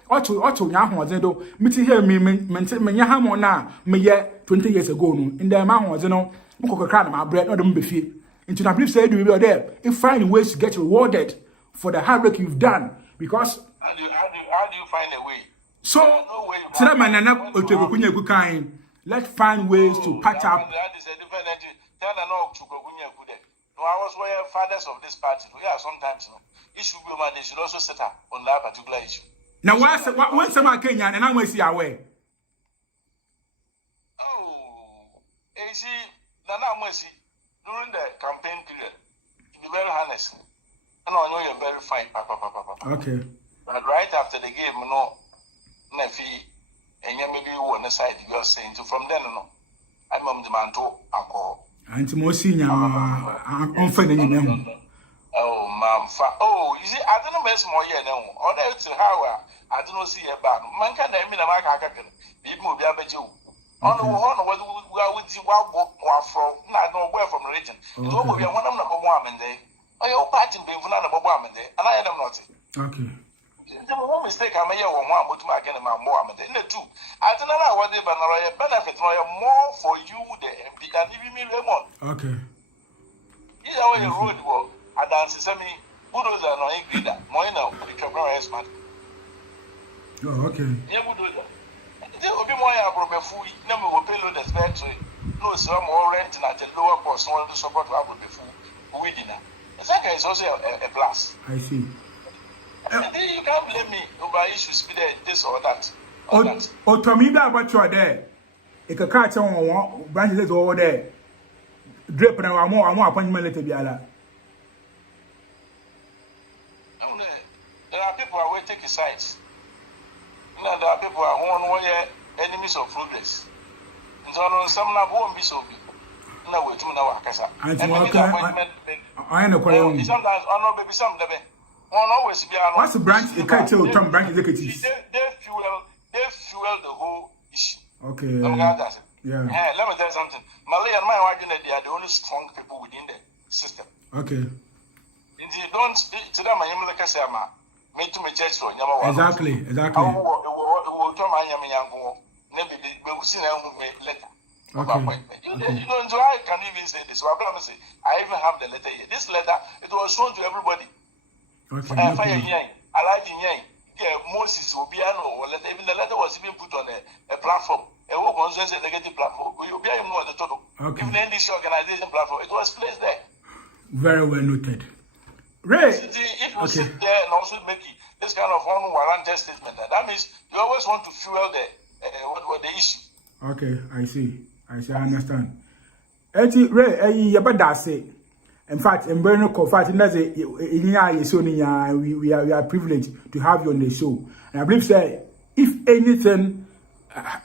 oto nya hozen do meti here me nya ha mo na me ye 20 years ago no in dem ahozen no mkokokra na ma bread no dem be fie into I believe say do be there if find ways to get rewarded for the hard work you've done because how do you find a way? So tell man na otokunya kukan let's find ways to patch up. That is a different entity. Tell them no to Kukunya Kude. No, I was where fathers of this party. We are sometimes issue women, they should also set up on that particular issue. Now, when someone came and I'm going to see away. Oh, see, Nana Mercy, during the campaign period, to be very honest, I know you're very fine, Papa. Okay. But right after the game, no, Nefi. And maybe you on the side you are saying to from then no. I'm the man to alcohol. And to more senior on finding you. Oh, you see, I don't know best more yet now. Or that's how I don't see a bad man can I mean a macaque. People be able to. On what would you walk from? Not know where from the region. It will be one of the woman day. Oh, you're parting being one of the woman day, and I am not. Okay. One mistake I may have one but my again my more in the two. I don't know what they benefit more for you the MP than even me Raymond. Okay. Either way the road work, I dance semi bulldozer no agree that more now the camera is smart. Oh, okay. Yeah, bulldozer. There will be more about food, never will pay load as battery. No, some more rent at a lower cost, one to support our food we dinner. The second is also a plus. I see. You can't blame me over issues with this or that. Oh, Tommy, about you are there. If a car on branches over there, drip and more appointment letter be ala. There are people who will take a sides. There are people who are enemies of progress. And so some now won't be so big. No, we're too now, Akasa. I know, sometimes I know baby some of them. Always be what's the branch? The can't tell Tom branch executives. They fuel the whole issue. Okay. Yeah. Let me tell you something. Malay and my wife, they are the only strong people within the system. Okay. Indeed, don't to them. I am like I say, me to my church or Nyameba. Exactly. Will come my Nyameba. Maybe we will see them letter. Okay. You know, I can even say this. I even have the letter here. This letter, it was shown to everybody. Okay. Fire Yang, I like Yang. Moses will be even the letter was even put on a platform. A work a negative platform. You'll be more the total. Okay. Even in this organization platform, it was placed there. Very well noted. Ray. If you sit there and also make this kind of unwarranted statement, that means you always want to fuel the issue. Okay, I see, I understand. Ray, you say. In fact, in Breno Kofat, we are privileged to have you on the show. And I believe, say, if anything,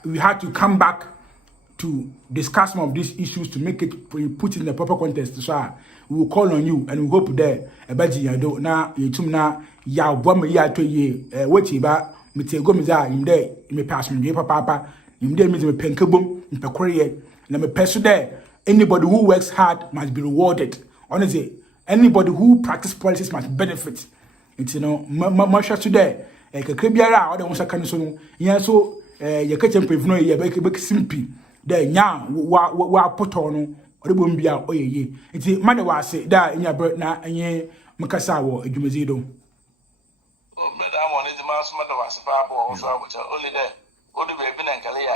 we had to come back to discuss some of these issues to make it put in the proper context. So we will call on you and we hope there. Now, ya bomb ya to ye, what you ba, Mitigomiza, in there, you may pass me, papa, in there, Miss Penkabum, in Pecoria, and I'm a person there. Anybody who works hard must be rewarded. Honestly, anybody who practice politics must benefit. It's much today. Kabiara, or the most kind of so, you catch him with no year, bake simply. There, now, what put on, or the boom be out, oh, ye. It's a matter was say that in your bird now, and ye, Makasa, or Jumazido. But I wanted the mouse matter was a papa or which are only there. Only baby and Kalia,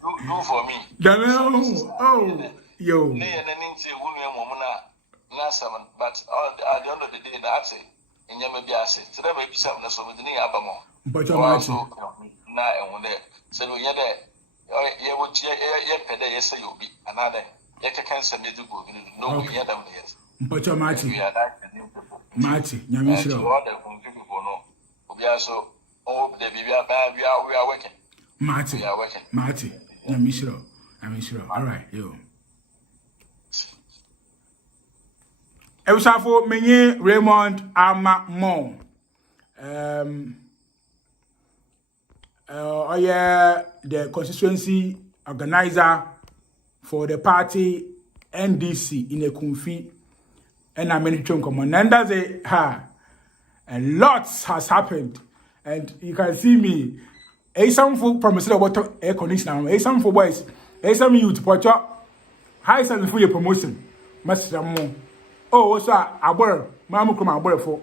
do for me. Oh. Yo. But at the end of the day, that's it. And Nyameba said, so there may be something so with the Abamo. But you're also now and one there. So we are there. You would pay the yes, you'll be another. You can send it to go. No, we are them yes. But you're Marty. We are that Marty, Nyamishiro. We are so, oh, we are working. Marty, we are working. Marty, Nyamishiro. All right, yo. Ebusafo menye Raymond Armah mo the constituency organizer for the party NDC in Ekumfi, and I'm in common. And that's a lot has happened, and you can see me. Some for promotion about air conditioner. Some for boys. Some youth put up high salary for your promotion. Master more. Oh, so I borrow. Mamma come out for.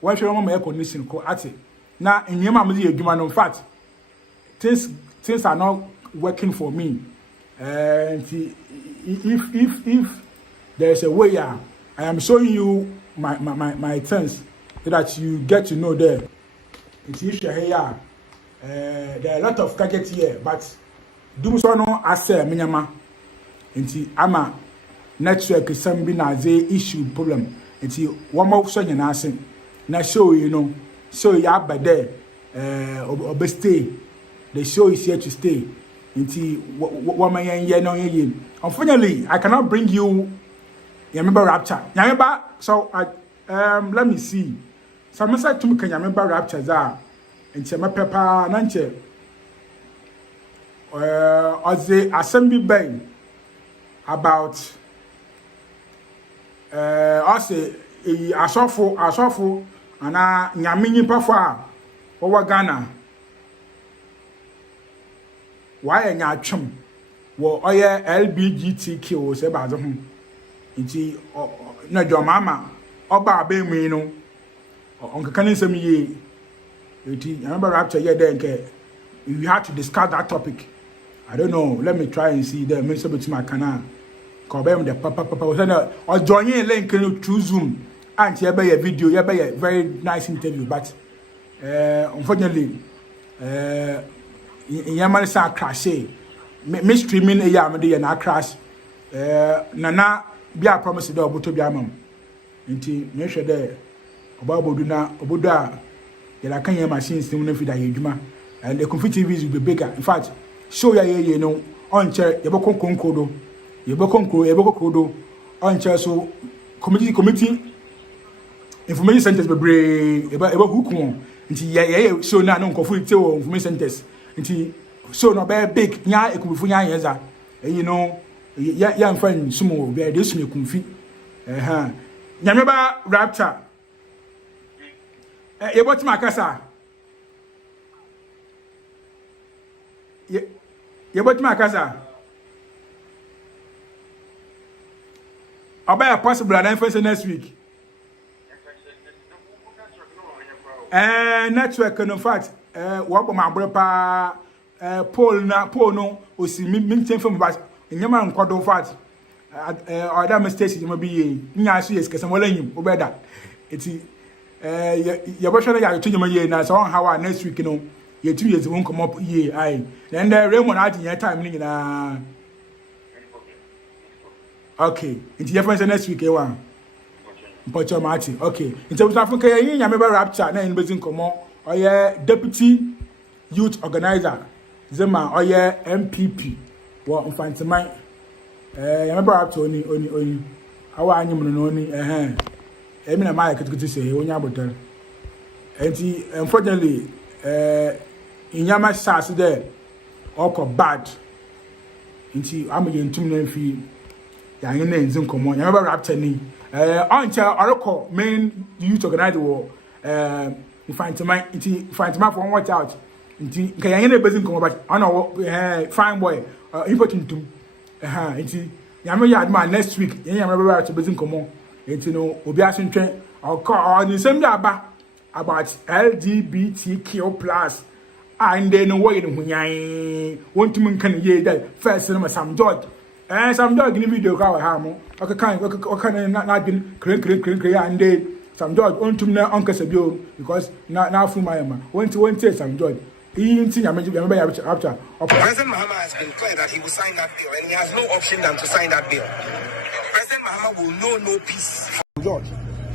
Why should I air conditioning? Co at it. Now in your mamma, you in fact, things are not working for me. And if there's a way, I am showing you my things so that you get to know there. It's here. There are a lot of gadgets here, but do so no ase menyama. Nti ama network some be na ze issue problem. Nti one more so nyina ase. Na show show ya ba there obe stay. The show is here to stay. Nti woman yen no yen. Unfortunately, I cannot bring you Nyameba Rapture. Nyameba, so let me see. So I said to me Nyameba Rapture za nti me pepa na nche oze assembly bay about ose asofo ana nyame nyipa fo a wo Ghana why nya atwem wo oye LGBTQ se ba zo ho nti na jomama oba abemu no onkaka nsem yi. I remember Rapture here then we had to discuss that topic. I don't know. Let me try and see the minister between my canal. Cobem the papa or joining a link through Zoom. And here by a video, here by a very nice interview. But unfortunately, Yamanisa crash. Me streaming a yamadi and I crash. Nana be a promise to do to be a mom. Inti make sure there about Obuda. I can't hear machines to know that you and the Ekumfi TVs will be bigger. In fact, show you know on chair, Ebonquansah, Ebonquansah, on chair so committee information centers be brave about hook until so now no conflict information centers until so no very big nya Ekumfi nya yeza friend sumo be this me Ekumfi Nyameba Rapture Ebonquansah. Ebonquansah. About possible and first next week. Network in fact, what my brother Paul no osi minten from but nyama nkwado fact other mistakes you may be nya so yes kesa mola nyim obeda eti your version ya to nyama ye na so how next week no ye 2 years won come up ye ai then the Raymond at your time ni na okay enti your friends next week e wan Mpocho Martin okay enti South Africa ye Nyameba Rapture na in bezin komo oye deputy youth organizer zema oye MPP wo mfanteman Nyameba Rapture oni awa anyim no oni emi na ma yakitukutu say onya abotar enti unfortunately inyama sas there oko bad enti amaye ntum na fi ya yin na nzin komo Nyameba Rapture ni oncha oroko main youth organizer wo infanteman for watch out nti nka yan na bezin komo but ona fine boy important nti Nyame ya adma next week yan Nyameba Rapture bezin komo nti no obi asentwen or the same aba about LGBTQ plus and then what in hunyan want to can ye that first number some dog some dog in video ka ha mo okay not been clean and then some dog want to na onkasa bio because now for my man want to some dog President Mahama has been clear that he will sign that bill and he has no option than to sign that bill. President Mahama will know no peace from George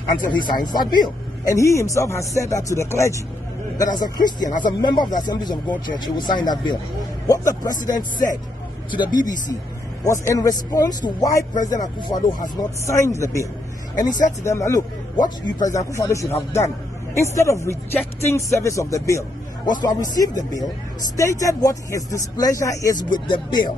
until he signs that bill. And he himself has said that to the clergy, that as a Christian, as a member of the Assemblies of God Church, he will sign that bill. What the president said to the BBC was in response to why President Akufo-Addo has not signed the bill. And he said to them, look, what you, President Akufo-Addo, should have done, instead of rejecting service of the bill was to have received the bill, stated what his displeasure is with the bill,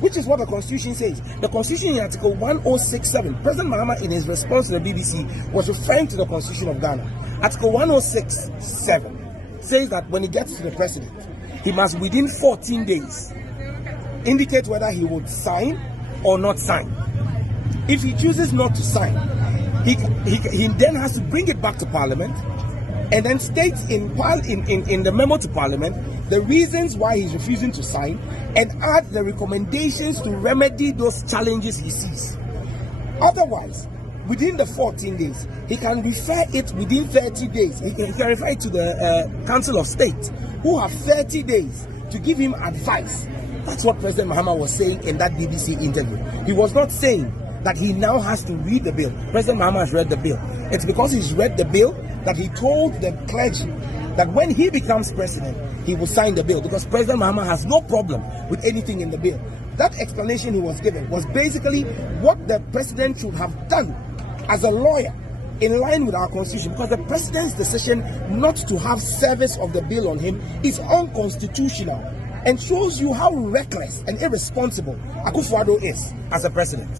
which is what the Constitution says. The Constitution in Article 1067, President Mahama, in his response to the BBC, was referring to the Constitution of Ghana. Article 1067 says that when he gets to the president, he must within 14 days indicate whether he would sign or not sign. If he chooses not to sign, he then has to bring it back to Parliament and then state in the memo to Parliament the reasons why he's refusing to sign and add the recommendations to remedy those challenges he sees. Otherwise, within the 14 days, he can refer it within 30 days. He can refer it to the Council of State, who have 30 days to give him advice. That's what President Mahama was saying in that BBC interview. He was not saying that he now has to read the bill. President Mahama has read the bill. It's because he's read the bill that he told the clergy that when he becomes president, he will sign the bill, because President Mahama has no problem with anything in the bill. That explanation he was given was basically what the president should have done as a lawyer in line with our constitution, because the president's decision not to have service of the bill on him is unconstitutional and shows you how reckless and irresponsible Akufo-Addo is as a president.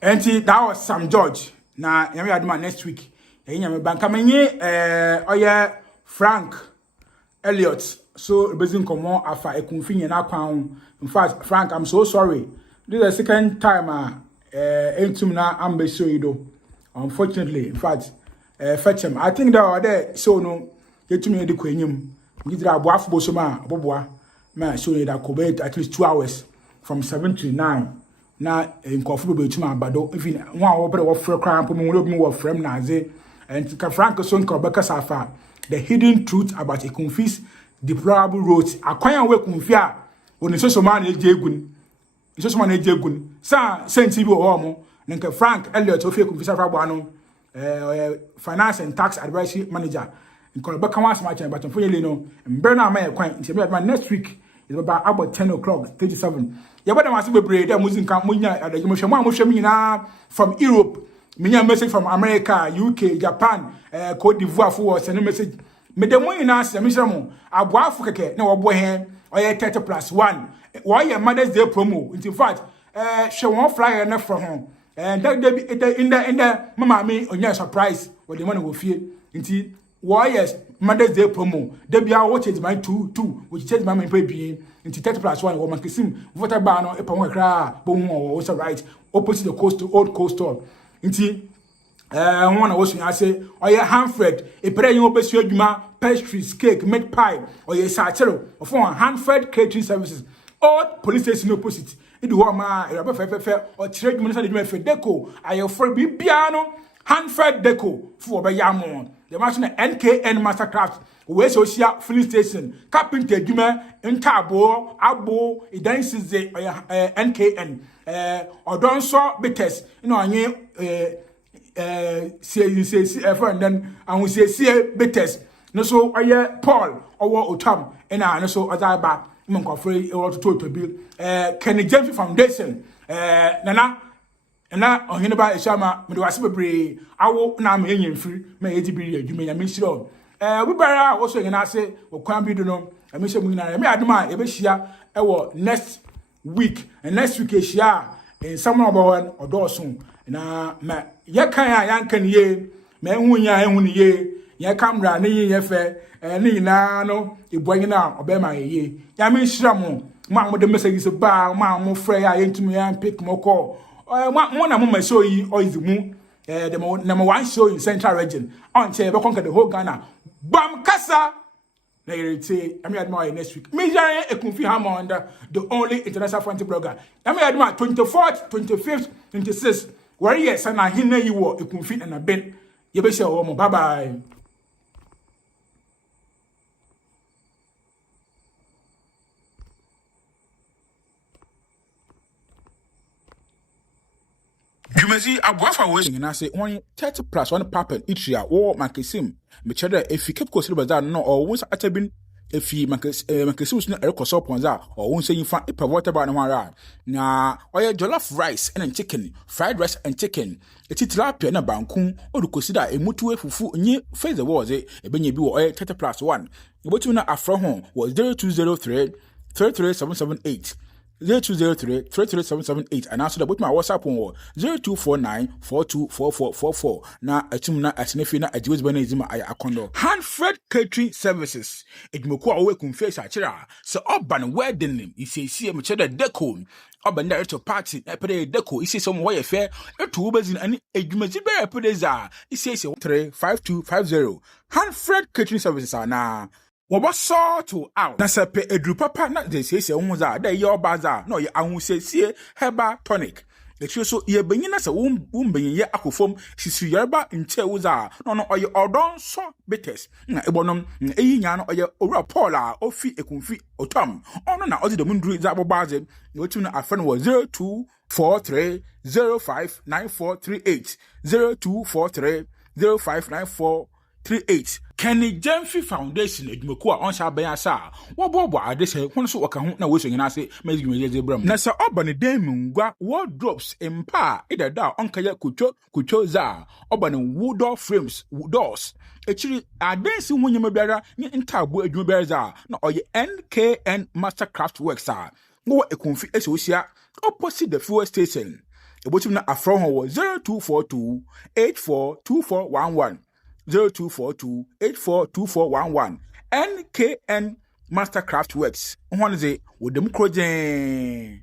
And that was Sam George. Now, Nyameba next week. Nyameba kamenye Frank Ellliot. So basing komo afa Ekumfi nyana kwan. In fact, Frank, I'm so sorry. This is the second time entum na ambeso yido. Unfortunately, in fact, fetch him. I think that there so no getumi de kwenyim. Gidra aboafo bosoma aboboa. Ma so you that could at least 2 hours from 7 to 9. Na nkofo be tuma abado even one wo bere wo frɛ kran po mo wo frɛm na aze and ka Frank so nka Abakah afa the hidden truth about Ekumfi's deplorable roads akwan we Ekumfi a oni so man ejegun so man ejegun sa senti bi wo mo nka Frank Ellliot ofi Ekumfi sa frabo ano finance and tax advisory manager nka Abakah wan asma chen but fonyele no mber na ma kwan nti me next week is about 10 o'clock 37. Yabada wasi bebre da muzinka munya adagimoshe mo nyina from Europe, minya message from America, UK, Japan, Cote d'Ivoire for send message. Me de mo nyina se misra mo aboafo keke na wo bo he oye 30+1. Why your Mother's Day promo. In fact, she won flyer na from home. And that in the mama me onya surprise what the money go feel. Nti why Mother's Day promo. They be our watches my 2 which change my pay be into 30+1 or mankisim water ban or a cra boom or also right opposite the coast to old coastal. Nti one was I say or your Hanfred a pray you obesio duma pastries cake made pie or your satchel or for Hanfred catering services old police station opposite it do ma or trade minister de deco I offer be piano Hanfred deco for by Yamon. The machine NKN Mastercraft, we social filling station, carpenter Juma, Entabo, Abo, Idansis NKN, or don't saw betters, you know, say, and then and we say, betters. No, so I Paul or Otam, and I so as I back, Monkofrey or to bill, Kenny James Foundation, Nana. Na ohineba eshama me do ase bebre awo na ma enyen free ma ejibiri adwuma ya me shiro we bara wo so yen ase wo kwan bi do no me she mu nyina me aduma e be hia e wo next week and next week e hia in someone about odosun na ma ye kan a yan kan ye ma ehunya ehun ye ye camera ne ye fe ne nyina no eboyin na obema ye ya me shira mo mo de message so ba mo frɛ ya yentumi ya pick mo call mo na mo show yi oizumu the number 1 show in Central Region until we conquer the whole Ghana. Bomkasa na irete am admire next week. Me jare Ekumfi Hammond, the only international fantasy blogger. Am admire 24th, 25th, 26th. Where yes na hinna yi wo Ekumfi na ben. Ye be share wo mo. Bye bye. Jumezi abuafa was and I say only 30+1 papa each year or mankisim. Me cheddar if you keep consider that no or once at been if you make a cost upon that, or won't say you find a water by no na oye jollof rice and chicken, fried rice and chicken. It's tilapia na banku, or to consider a mutu fufu nye face the walls, a benye bi or 30 plus 1. What you know afro home was 0203 33778. 0203 33778 and also the book my WhatsApp on 0249 424444 na atumna atnefi na ajiwes benezima aya akondo Hanfred Catering Services edmoko awe Ekumfi achira so urban wedding isiesie mechede deco urban director party epede deco isi so mo ye fe etu ubezin ani edwumaji be epede za isiesie 35250 Hanfred Catering Services na Waba saw to out. Na sepe edru papa na de siesie wo za da ye obaza na ye ahusiesie heba tonic. Ekyo so ye benyina se wo benye akofom sisu yerba nche wo za no oye odon so bitters. Na ebonom eyi nya no oye owura Paul a ofi Ekumfi otam. Ono na ozi de mundru za bobaze. Wetu na afan wo 0243059438 0243059438 Kenny Jemfi Foundation edmoko a onsha benasa wo bobo adese hono so waka ho na wo so nyina ase mezi bram na sa obane dem ngwa wardrobes empa idada onkaya kucho za obane wood frames doors echiri adensi ho nyema biara ni ntabo adwuma biara za na oye NKN Mastercraft Works a wo Ekumfi esosia opposite the fuel station ebotum na afro ho wo 0242 842411 0242-842411 NKN Mastercraft Works. One is a with them crojen.